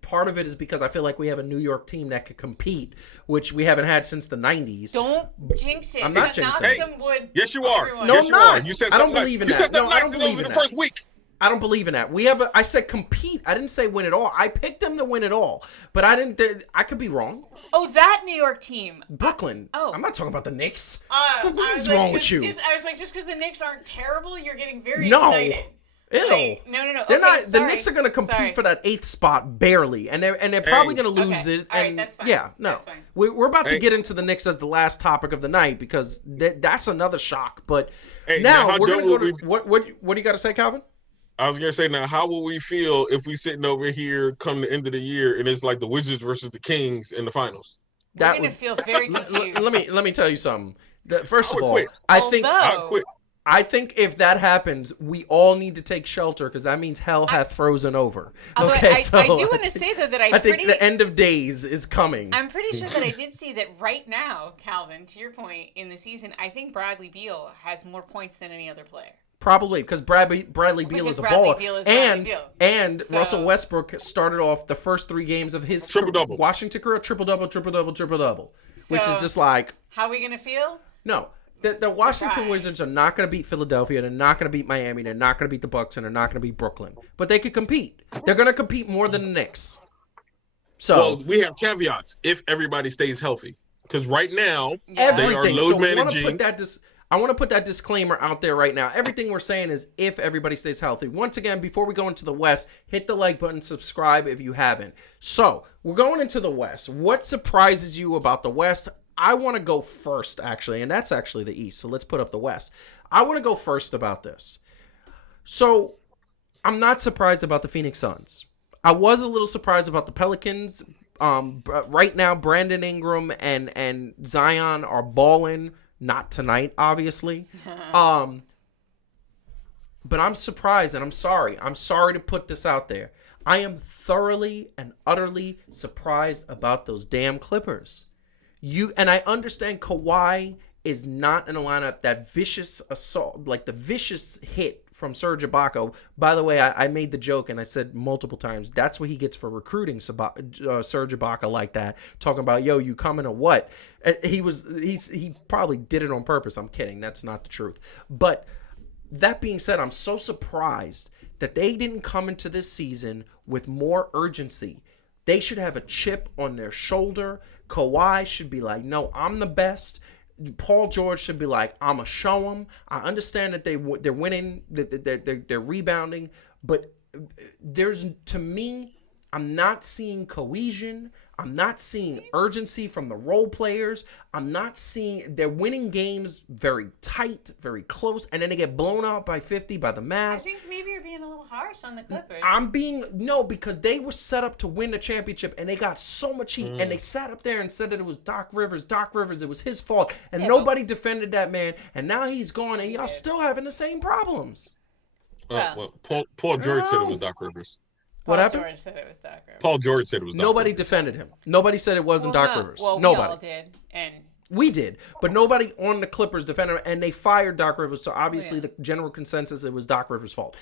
Part of it is because I feel like we have a New York team that could compete, which we haven't had since the 90s. Don't jinx it. I'm not jinxing it. Some wood. Yes, you are. Everyone. No, yes, I'm not. You said I don't believe in that. You said something I don't nice believe in in the that. first week. I don't believe in that. I said compete. I didn't say win it all. I picked them to win it all, but I didn't. I could be wrong. Oh, that New York team, Brooklyn. I'm not talking about the Knicks. What is wrong with you? I was like, just because the Knicks aren't terrible, you're getting very excited. Ew. No. They're not. Sorry. The Knicks are going to compete for that 8th spot barely, and they're probably going to lose it. All and right, that's fine. Yeah, no. That's fine. We're about to get into the Knicks as the last topic of the night because that's another shock. But now we're going to go to what do you got to say, Calvin? I was gonna say, now, how will we feel if we sitting over here come the end of the year and it's like the Wizards versus the Kings in the finals? We're gonna feel very confused. Let me tell you something. First of all, I think if that happens, we all need to take shelter because that means hell hath frozen over. Okay, I do want to say though that I think the end of days is coming. I'm pretty sure that I did see that right now, Calvin. To your point, in the season, I think Bradley Beal has more points than any other player. Probably because Bradley Beal is a baller, and Russell Westbrook started off the first 3 games of his triple-double Washington career triple-double, which is just like, how are we gonna feel? No, the Washington Wizards are not going to beat Philadelphia. They're not going to beat Miami. They're not going to beat the Bucks, and they're not going to beat Brooklyn. But they could compete. They're going to compete more than the Knicks. So we have caveats if everybody stays healthy, because right now they are load managing. I want to put that disclaimer out there right now. Everything we're saying is if everybody stays healthy. Once again, before we go into the West, hit the like button, subscribe if you haven't. So, we're going into the West. What surprises you about the West? I want to go first, actually, and that's actually the East. So, let's put up the West. I want to go first about this. So, I'm not surprised about the Phoenix Suns. I was a little surprised about the Pelicans. Right now, Brandon Ingram and Zion are balling. Not tonight, obviously. But I'm surprised, and I'm sorry. I'm sorry to put this out there. I am thoroughly and utterly surprised about those damn Clippers. And I understand Kawhi is not in a lineup. That vicious assault, like the vicious hit from Serge Ibaka. By the way, I made the joke and I said multiple times, that's what he gets for recruiting Serge Ibaka like that. Talking about, yo, you coming or what? He probably did it on purpose. I'm kidding. That's not the truth. But that being said, I'm so surprised that they didn't come into this season with more urgency. They should have a chip on their shoulder. Kawhi should be like, no, I'm the best. Paul George should be like, I'm going to show them. I understand that they're winning, they're rebounding, but to me, I'm not seeing cohesion. I'm not seeing urgency from the role players. I'm not seeing, they're winning games very tight, very close, and then they get blown out by 50 by the Mavs. I think maybe you're being a little harsh on the Clippers. No, because they were set up to win the championship, and they got so much heat, and they sat up there and said that it was Doc Rivers, it was his fault, and nobody defended that man, and now he's gone, and y'all still having the same problems. Paul George said it was Doc Rivers. What happened? George said it was Doc Rivers. Paul George said it was Doc Nobody Rivers. defended him. Nobody said it wasn't Doc Rivers. Well, nobody. We all did, and we did, but nobody on the Clippers defended him, and they fired Doc Rivers. So obviously, the general consensus it was Doc Rivers' fault.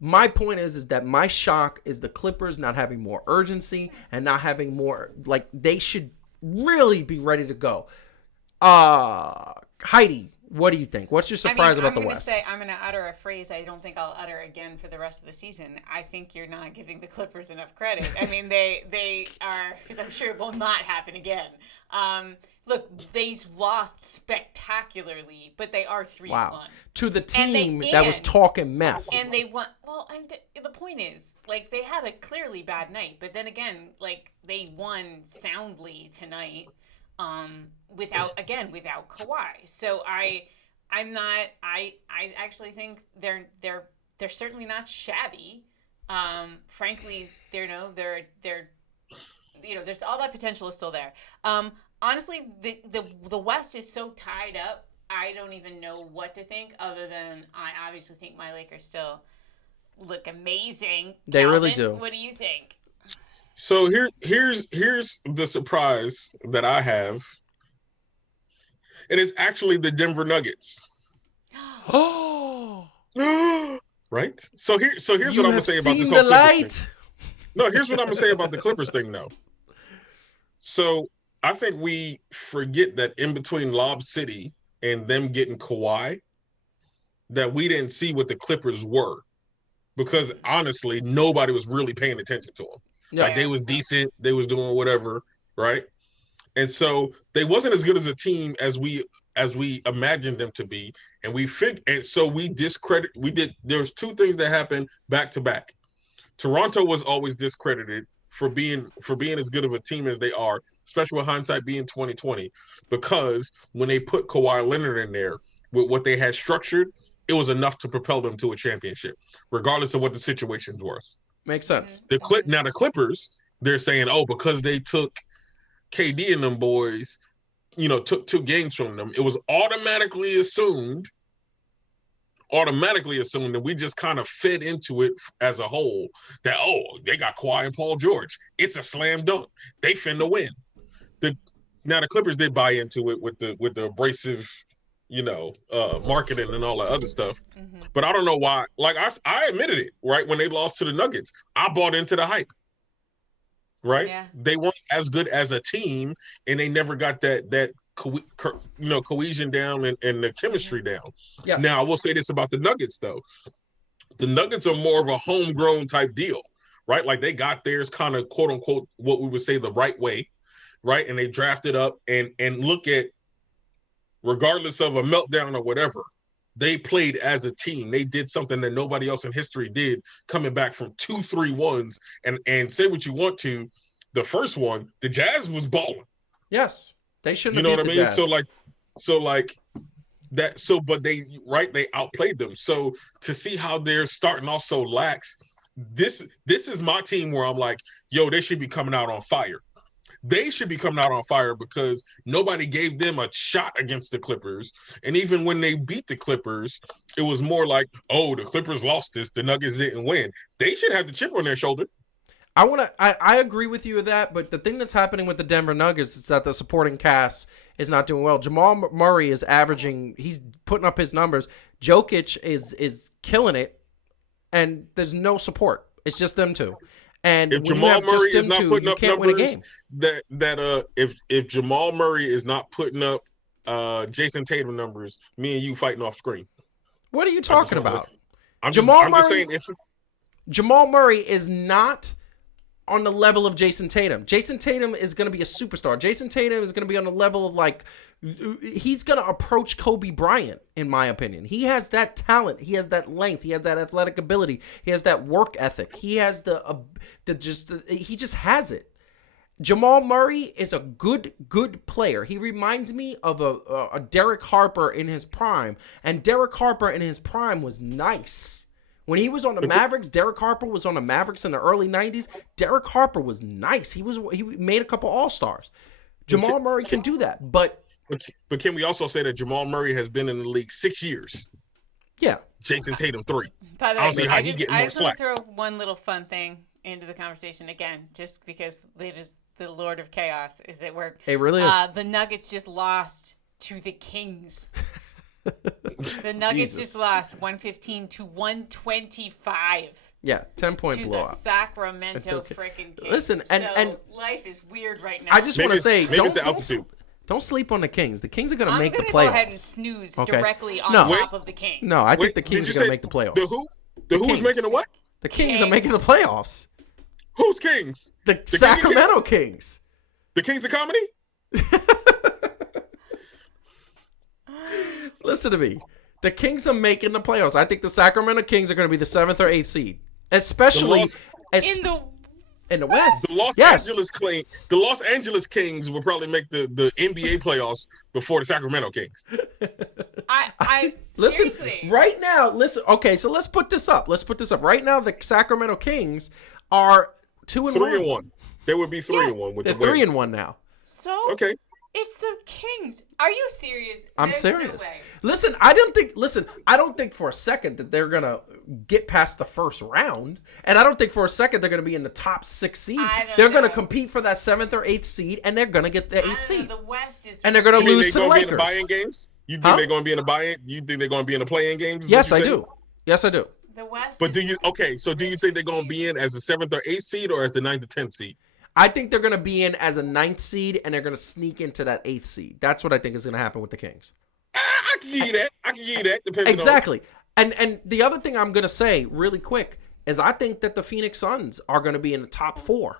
My point is that my shock is the Clippers not having more urgency and not having more, like, they should really be ready to go. Heidi, what do you think? What's your surprise about the West? I'm going to utter a phrase I don't think I'll utter again for the rest of the season. I think you're not giving the Clippers enough credit. I mean, they are, because I'm sure it will not happen again. Look, they've lost spectacularly, but they are 3-1. To the team that was talking mess. And they won. Well, and the point is, like, they had a clearly bad night, but then again, like, they won soundly tonight. Without Kawhi. So I actually think they're certainly not shabby. Frankly, there's all that potential is still there. Honestly, the West is so tied up. I don't even know what to think other than I obviously think my Lakers still look amazing. They Calvin, really do. What do you think? So here's the surprise that I have. And it's actually the Denver Nuggets. Oh, right? So here's what I'm gonna say about this whole Clippers thing. No, here's what I'm gonna say about the Clippers thing though. So I think we forget that in between Lob City and them getting Kawhi, that we didn't see what the Clippers were. Because honestly, nobody was really paying attention to them. yeah. Like, they was decent, they was doing whatever, right? And so they wasn't as good as a team as we imagined them to be. And so there's two things that happened back to back. Toronto was always discredited for being as good of a team as they are, especially with hindsight being 2020, because when they put Kawhi Leonard in there with what they had structured, it was enough to propel them to a championship, regardless of what the situations was. Makes sense. Now the Clippers, they're saying, oh, because they took KD and them boys, took 2 games from them, it was automatically assumed that we just kind of fed into it as a whole, that, oh, they got Kawhi and Paul George. It's a slam dunk. They finna win. Now the Clippers did buy into it with the abrasive, marketing and all that other stuff. Mm-hmm. But I don't know why. Like, I admitted it, right? When they lost to the Nuggets, I bought into the hype. Right? Yeah. They weren't as good as a team, and they never got that cohesion down and the chemistry down. Yes. Now, I will say this about the Nuggets, though. The Nuggets are more of a homegrown type deal, right? Like, they got theirs kind of, quote unquote, what we would say the right way, right? And they drafted up and look at regardless of a meltdown or whatever, they played as a team. They did something that nobody else in history did, coming back from 2-3-1s. And say what you want to, the first one, the Jazz was balling. Yes, they shouldn't. You know have what I beat mean? the Jazz. But they outplayed them. So to see how they're starting off so lax, this is my team where I'm like, yo, they should be coming out on fire. They should be coming out on fire because nobody gave them a shot against the Clippers. And even when they beat the Clippers, it was more like, oh, the Clippers lost this, the Nuggets didn't win. They should have the chip on their shoulder. I agree with you with that, but the thing that's happening with the Denver Nuggets is that the supporting cast is not doing well. Jamal Murray is averaging, he's putting up his numbers. Jokic is killing it, and there's no support. It's just them two. And if Jamal Murray is not putting up numbers, if Jamal Murray is not putting up Jason Tatum numbers, me and you fighting off screen. What are you talking about? I'm just saying, Jamal Murray is not on the level of Jason Tatum. Jason Tatum is going to be a superstar. Jason Tatum is going to be on the level of, like, he's going to approach Kobe Bryant, in my opinion. He has that talent. He has that length. He has that athletic ability. He has that work ethic. He has he just has it. Jamal Murray is a good player. He reminds me of a Derek Harper in his prime, and Derek Harper in his prime was nice. When he was on the Mavericks, Derek Harper was on the Mavericks in the early 90s. Derek Harper was nice. He made a couple All-Stars. Jamal Murray can do that, but can we also say that Jamal Murray has been in the league 6 years? Yeah. Jason Tatum 3. By the way, I don't see how he getting more slack. I just want to throw one little fun thing into the conversation again, just because it is the Lord of Chaos is at work. It really is. The Nuggets just lost to the Kings. The Nuggets just lost 115 to 125. Yeah, 10-point to blowout. The Sacramento freaking Kings. Listen, and life is weird right now. I just want to say, don't sleep on the Kings. The Kings are going to make the playoffs. I'm going to go ahead and snooze directly on top of the Kings. No, I think the Kings are going to make the playoffs. The who? The who's making the what? The Kings are making the playoffs. Who's Kings? The Sacramento Kings. The Kings of Comedy? Listen to me. The Kings are making the playoffs. I think the Sacramento Kings are going to be the 7th or 8th seed, especially in the West. The Los Angeles Kings will probably make the NBA playoffs before the Sacramento Kings. I listen seriously. Right now. Listen, okay, so let's put this up. Right now, the Sacramento Kings are 2-1. 3-1. They would be 3-1 with they're the win. 3-1 now. So okay. It's the Kings. Are you serious? I'm serious. No way. Listen, I don't think for a second that they're going to get past the first round. And I don't think for a second they're going to be in the top 6 seeds. They're going to compete for that 7th or 8th seed, and they're going to get the 8th seed. The West is. And they're going to lose to the Lakers. Be in the buy-in games? You think they're going to be in the buy-in? You think they're going to be in the play-in games? Yes, I do. Yes, I do. The West. But do you think they're going to be in as the 7th or 8th seed or as the 9th or 10th seed? I think they're going to be in as a 9th seed, and they're going to sneak into that 8th seed. That's what I think is going to happen with the Kings. I can give you that. Depending exactly. And the other thing I'm going to say really quick is I think that the Phoenix Suns are going to be in the top 4.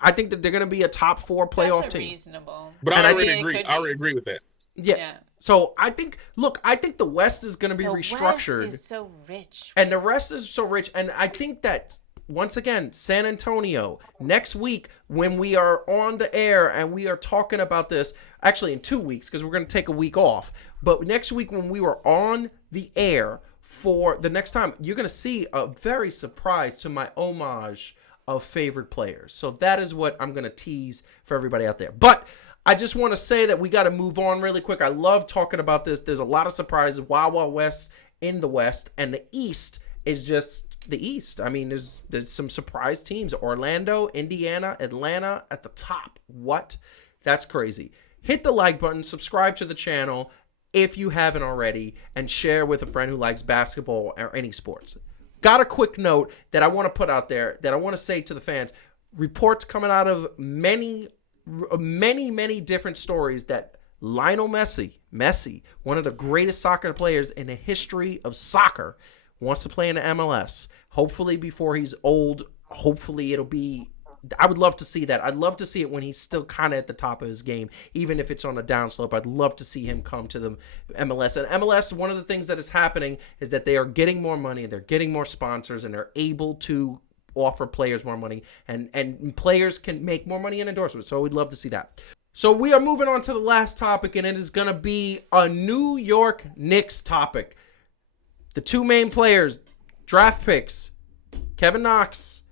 I think that they're going to be a top 4 playoff team. Reasonable. But I already agree. I already agree with that. Yeah. So I think the West is going to be restructured. The West is so rich. And the rest is so rich. And I think that, once again, San Antonio, next week when we are on the air and we are talking about this, actually in 2 weeks because we're going to take a week off, but next week when we were on the air for the next time, you're going to see a very surprise to my homage of favorite players. So that is what I'm going to tease for everybody out there. But I just want to say that we got to move on really quick. I love talking about this. There's a lot of surprises. Wild Wild West in the West, and the East is just the East. I mean, there's some surprise teams. Orlando, Indiana, Atlanta at the top. What? That's crazy. Hit the like button, subscribe to the channel if you haven't already, and share with a friend who likes basketball or any sports. Got a quick note that I want to put out there that I want to say to the fans. Reports coming out of many different stories that Lionel Messi, one of the greatest soccer players in the history of soccer, wants to play in the MLS. Hopefully before he's old. Hopefully it'll be I would love to see that. I'd love to see it when he's still kind of at the top of his game, even if it's on a downslope. I'd love to see him come to the MLS. And MLS, one of the things that is happening is that they are getting more money, they're getting more sponsors, and they're able to offer players more money, and players can make more money in endorsements. So we'd love to see that. So we are moving on to the last topic, and it is going to be a New York Knicks topic. The two main players, draft picks, Kevin Knox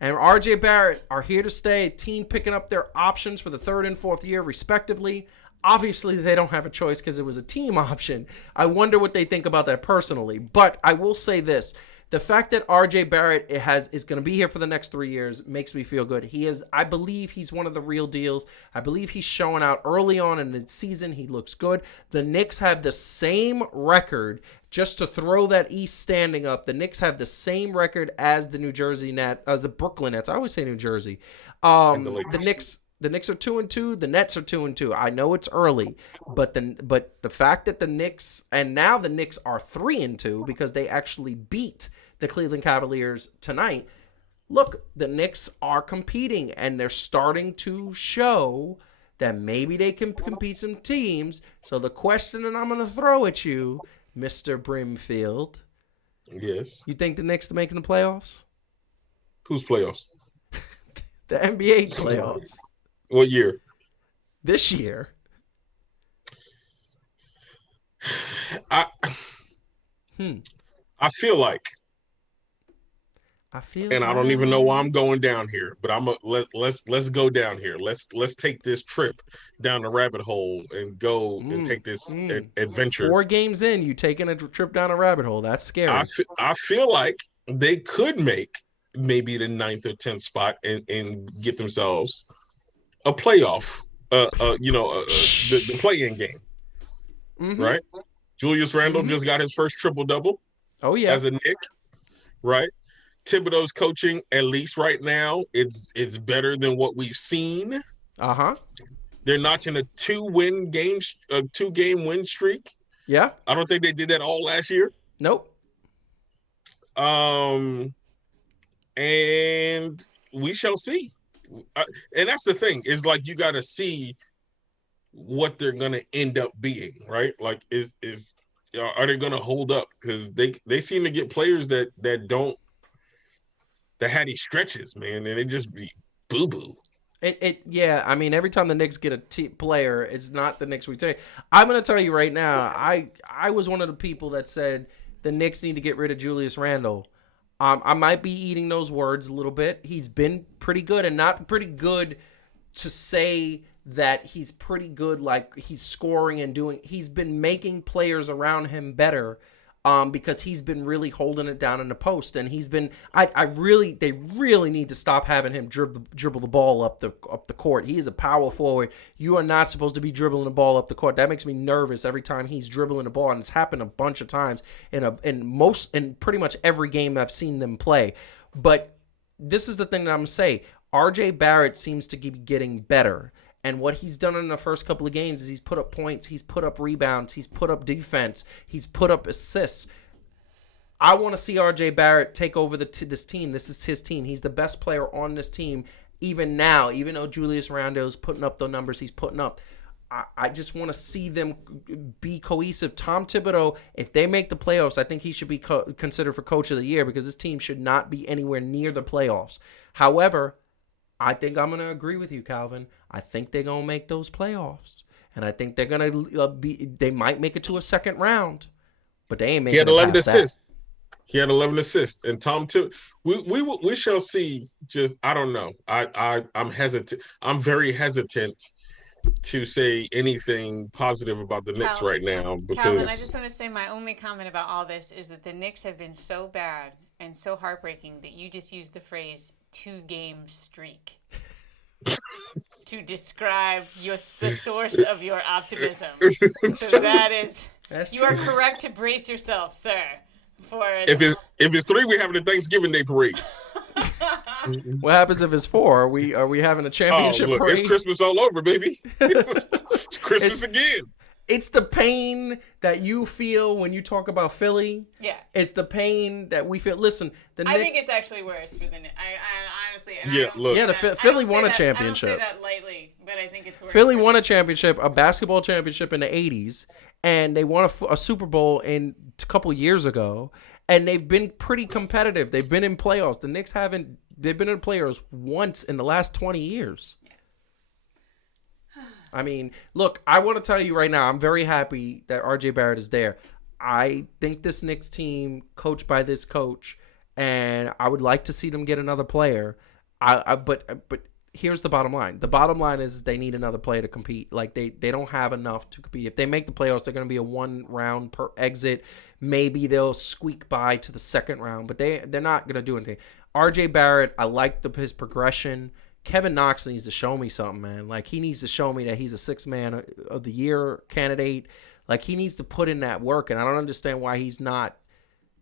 and RJ Barrett, are here to stay. A team picking up their options for the third and fourth year, respectively. Obviously, they don't have a choice because it was a team option. I wonder what they think about that personally. But I will say this. The fact that RJ Barrett is going to be here for the next 3 years makes me feel good. I believe he's one of the real deals. I believe he's showing out early on in the season. He looks good. The Knicks have the same record. Just to throw that East standing up, the Knicks have the same record as the the Brooklyn Nets. I always say New Jersey. The Knicks are 2-2. The Nets are 2-2. I know it's early, but the fact that the Knicks are 3-2 because they actually beat the Cleveland Cavaliers tonight. Look, the Knicks are competing, and they're starting to show that maybe they can compete some teams. So the question that I'm going to throw at you, Mr. Brimfield. Yes. You think the Knicks are making the playoffs? Whose playoffs? The NBA playoffs. What year? This year. I feel like. And I don't even know why I'm going down here, but let's go down here. Let's take this trip down the rabbit hole and go and take this adventure. 4 games in, you taking a trip down a rabbit hole. That's scary. I feel like they could make maybe the 9th or 10th spot and get themselves a playoff. The play-in game, right? Julius Randle just got his first triple-double. Oh yeah, as a Knick, right? Thibodeau's coaching, at least right now, it's better than what we've seen. They're notching a 2-game win streak. Yeah, I don't think they did that all last year. Nope. And we shall see. And that's the thing, is like you got to see what they're gonna end up being, right? Like, are they gonna hold up? Because they seem to get players that had these stretches, man, and it just be boo boo. Yeah. I mean, every time the Knicks get a player, it's not the Knicks we take. I'm gonna tell you right now, I was one of the people that said the Knicks need to get rid of Julius Randle. I might be eating those words a little bit. He's been pretty good, and not pretty good to say that he's pretty good, like he's scoring and doing. He's been making players around him better, because he's been really holding it down in the post, and he's been. They really need to stop having him dribble the ball up the court. He is a power forward. You are not supposed to be dribbling the ball up the court. That makes me nervous every time he's dribbling the ball, and it's happened a bunch of times in pretty much every game I've seen them play. But this is the thing that I'm gonna say. RJ Barrett seems to be getting better. And what he's done in the first couple of games is he's put up points, he's put up rebounds, he's put up defense, he's put up assists. I want to see RJ Barrett take over this team. This is his team. He's the best player on this team even now, even though Julius Randle's putting up the numbers he's putting up. I just want to see them be cohesive. Tom Thibodeau, if they make the playoffs, I think he should be considered for Coach of the Year, because this team should not be anywhere near the playoffs. However, I think I'm going to agree with you, Calvin. I think they're going to make those playoffs. And I think they're going to they might make it to a second round, but they ain't making it past that. He had 11 assists. And Tom we shall see. Just, I don't know. I'm hesitant. I'm very hesitant to say anything positive about the Knicks right now, because Calvin, I just want to say my only comment about all this is that the Knicks have been so bad and so heartbreaking that you just used the phrase 2-game streak to describe the source of your optimism. So you are correct to brace yourself, sir. If it's 3, we're having a Thanksgiving Day parade. What happens if it's 4? Are we having a championship parade? It's Christmas all over, baby. It's Christmas again. it's the pain that you feel when you talk about Philly. Yeah. It's the pain that we feel. Listen, I think it's actually worse for the Knicks. I honestly, and Yeah, I don't look. say Yeah, that- Philly I don't won say a that- championship. I don't say that lightly, but I think it's worse. Philly for won a this. championship, a basketball championship in the 80s, and they won a Super Bowl a couple years ago, and they've been pretty competitive. They've been in playoffs. The Knicks haven't. They've been in playoffs once in the last 20 years. I mean, look, I want to tell you right now, I'm very happy that RJ Barrett is there. I think this Knicks team, coached by this coach, and I would like to see them get another player. But here's the bottom line. The bottom line is they need another player to compete. Like they don't have enough to compete. If they make the playoffs, they're going to be a one round per exit. Maybe they'll squeak by to the second round, but they're not going to do anything. RJ Barrett, I like his progression. Kevin Knox needs to show me something, man. Like, he needs to show me that he's a sixth man of the year candidate. Like, he needs to put in that work, and I don't understand why he's not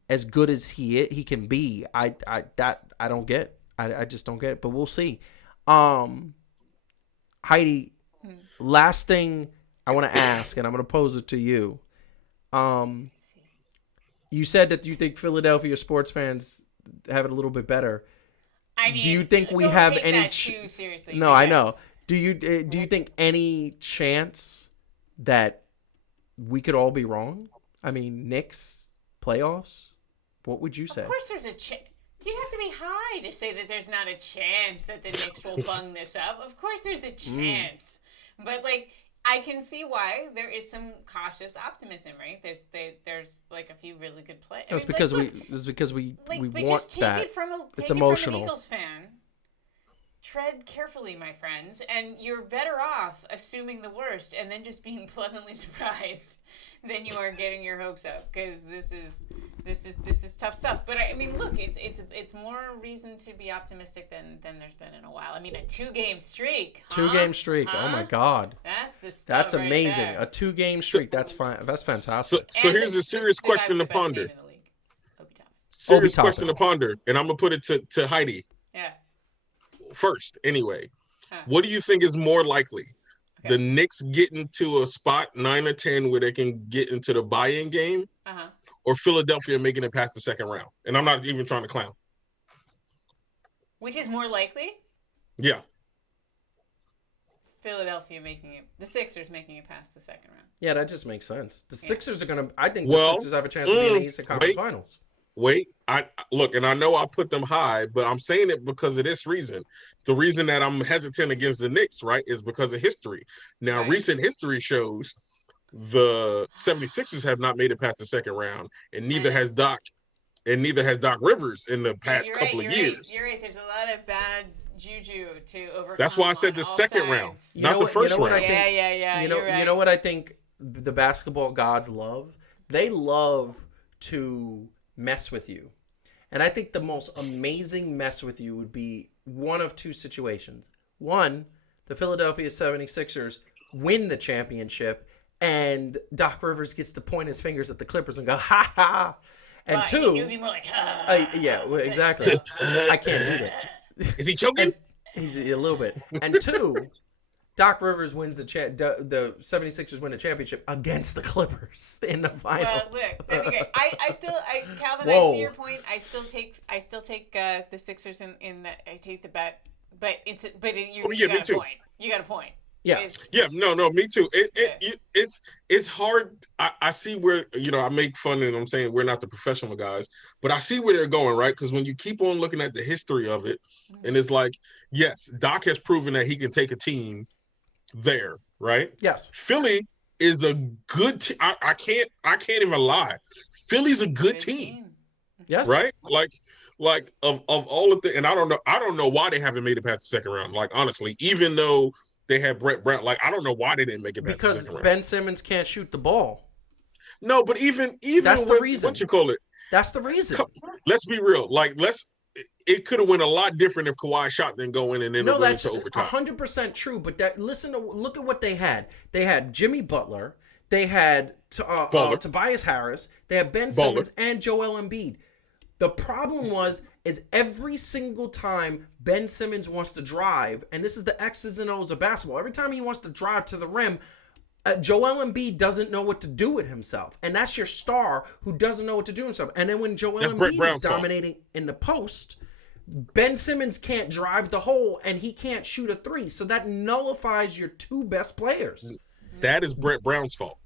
as good as he can be. I don't get. I just don't get it, but we'll see. Heidi, last thing I want to ask, and I'm going to pose it to you. You said that you think Philadelphia sports fans have it a little bit better. I mean, do you think we don't have take any? that too seriously? No, I know. Do you think any chance that we could all be wrong? I mean, Knicks playoffs. What would you say? Of course, there's a chance. You'd have to be high to say that there's not a chance that the Knicks will bung this up. Of course, there's a chance, but like, I can see why there is some cautious optimism, right? There's like a few really good plays. It's because we but want just take that. It from a, It's take emotional. It from an Eagles fan. Tread carefully, my friends, and you're better off assuming the worst and then just being pleasantly surprised than you are getting your hopes up, because this is tough stuff. But I mean, look, it's more reason to be optimistic than there's been in a while. I mean, a 2-game streak. Huh? 2-game streak. Huh? Oh my God. That's the stuff. That's right amazing. there. A 2-game streak. That's fine. That's fantastic. So And here's a serious the guy question with to the best ponder. name in the league, Obi Toppin. Serious Obi question to Toppin. ponder, and I'm gonna put it to Heidi Yeah. first. Anyway, Huh. what do you think is more likely? Okay. The Knicks getting to a spot 9 or 10 where they can get into the buy-in game, Uh-huh. or Philadelphia making it past the second round? And I'm not even trying to clown. Which is more likely? Yeah. Philadelphia making it. The Sixers making it past the second round. Yeah, that just makes sense. The Sixers are gonna. I think Well, the Sixers have a chance to be in the Eastern Conference Finals. Wait, I look, and I know I put them high, but I'm saying it because of this reason. The reason that I'm hesitant against the Knicks, right, is because of history. Now, Right. recent history shows the 76ers have not made it past the second round, and neither has Doc Rivers in the past You're couple right, of you're years. Right. You're right. There's a lot of bad juju to overcome. That's why I said on the all second sides. round, You not know the what- first you know what I round. think- Yeah. You know, you're right. you know what I think the basketball gods love? They love to mess with you. And I think the most amazing mess with you would be one of two situations. One, the Philadelphia 76ers win the championship and Doc Rivers gets to point his fingers at the Clippers and go, ha ha. And But two, you'd be more like, yeah, well, exactly. I can't do that. Is he choking? He's a little bit. And two, Doc Rivers wins the 76ers win the championship against the Clippers in the finals. well, look, that'd be great. Calvin, I Whoa. see your point. I still take the Sixers in that. I take the bet, but you yeah, me got a too. point. You got a point. Yeah. It's- Yeah, no, me too. It's hard. I see where, I make fun and I'm saying we're not the professional guys, but I see where they're going, right? Because when you keep on looking at the history of it, and it's like, yes, Doc has proven that he can take a team there, right? Yes. Philly is a good team. I can't even lie. Philly's a good team, Yes. right? Like of all of the, and I don't know why they haven't made it past the second round. Like, honestly, even though they had Brett Brown, like, I don't know why they didn't make it past the Because second round. Ben Simmons can't shoot the ball. No, but even That's the reason. what you call it? That's the reason. Let's be real. Like, it could have went a lot different if Kawhi shot didn't go in and then No, it went that's into overtime. 100% true. But look at what they had. They had Jimmy Butler. They had Tobias Harris. They had Ben Simmons and Joel Embiid. The problem is every single time Ben Simmons wants to drive, and this is the X's and O's of basketball. Every time he wants to drive to the rim, Joel Embiid doesn't know what to do with himself. And that's your star who doesn't know what to do with himself. And then when Joel Embiid is dominating in the post, Ben Simmons can't drive the hole and he can't shoot a three. So that nullifies your two best players. That is Brett Brown's fault.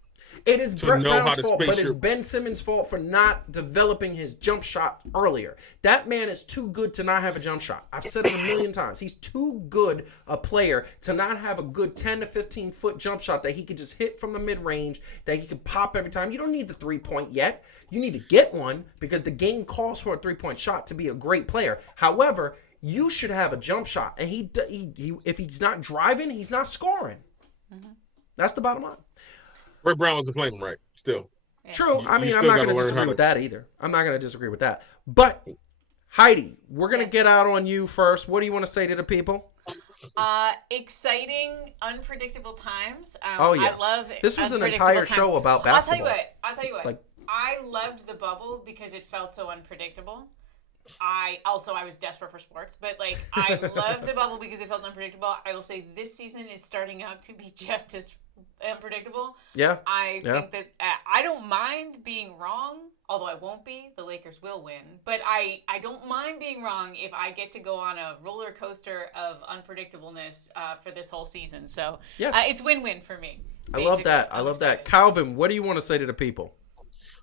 It is Brett Brown's fault, but it's Ben Simmons' fault for not developing his jump shot earlier. That man is too good to not have a jump shot. I've said it a million times. He's too good a player to not have a good 10 to 15-foot jump shot that he could just hit from the mid-range, that he could pop every time. You don't need the three-point yet. You need to get one because the game calls for a three-point shot to be a great player. However, you should have a jump shot, and he if he's not driving, he's not scoring. Mm-hmm. That's the bottom line. Brett Brown wasn't playing right still. True. I mean, I'm not going to disagree with that either. I'm not going to disagree with that. But, Heidi, we're going to get out on you first. What do you want to say to the people? Exciting, unpredictable times. Oh, yeah. I love this was an entire show about basketball. I'll tell you what. Like, I loved the bubble because it felt so unpredictable. I was desperate for sports, but like I loved the bubble because it felt unpredictable. I will say this season is starting out to be just as unpredictable. Yeah. I think that I don't mind being wrong, although I won't be. The Lakers will win, but I don't mind being wrong if I get to go on a roller coaster of unpredictableness for this whole season. So yes. It's win-win for me. I love that. I love that. Calvin, what do you want to say to the people?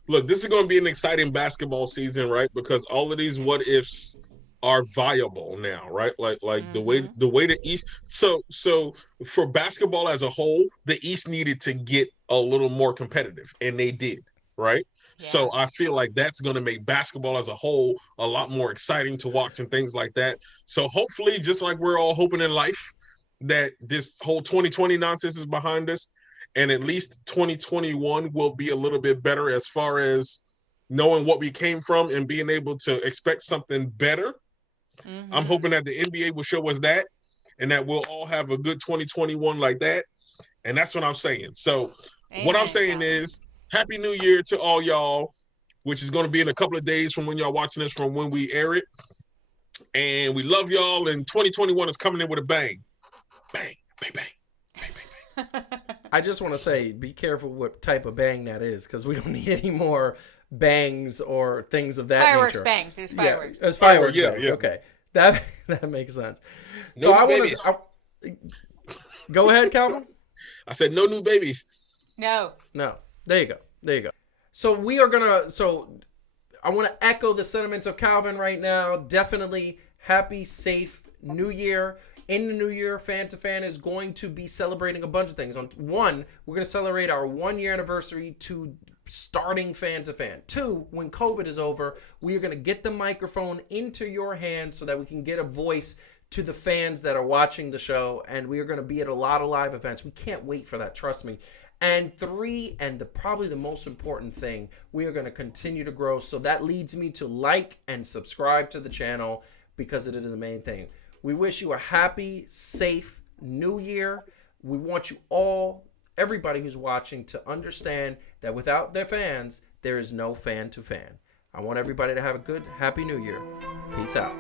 Look, this is going to be an exciting basketball season, right? Because all of these what ifs are viable now, right? Like the way the East. So for basketball as a whole, the East needed to get a little more competitive, and they did, right? Yeah. So I feel like that's going to make basketball as a whole a lot more exciting to watch and things like that. So hopefully, just like we're all hoping in life, that this whole 2020 nonsense is behind us. And at least 2021 will be a little bit better as far as knowing what we came from and being able to expect something better. Mm-hmm. I'm hoping that the NBA will show us that and that we'll all have a good 2021 like that. And that's what I'm saying. So what I'm saying is Happy New Year to all y'all, which is going to be in a couple of days from when y'all watching this, from when we air it. And we love y'all. And 2021 is coming in with a bang. Bang, bang, bang. I just want to say, be careful what type of bang that is, because we don't need any more bangs or things of that fireworks nature. Bangs. There's fireworks. Yeah, there's fireworks bangs. Yeah. Okay, that makes sense. No so I want to go ahead, Calvin. I said no new babies. No. There you go. So we are gonna. So I want to echo the sentiments of Calvin right now. Definitely happy, safe New Year. In the new year, Fan2Fan is going to be celebrating a bunch of things. On one, we're going to celebrate our 1-year anniversary to starting Fan2Fan. Two, when COVID is over, we are going to get the microphone into your hands so that we can get a voice to the fans that are watching the show. And we are going to be at a lot of live events. We can't wait for that, trust me. And three, and probably the most important thing, we are going to continue to grow. So that leads me to like and subscribe to the channel because it is the main thing. We wish you a happy, safe New Year. We want you all, everybody who's watching, to understand that without their fans, there is no Fan2Fan. I want everybody to have a good, happy New Year. Peace out.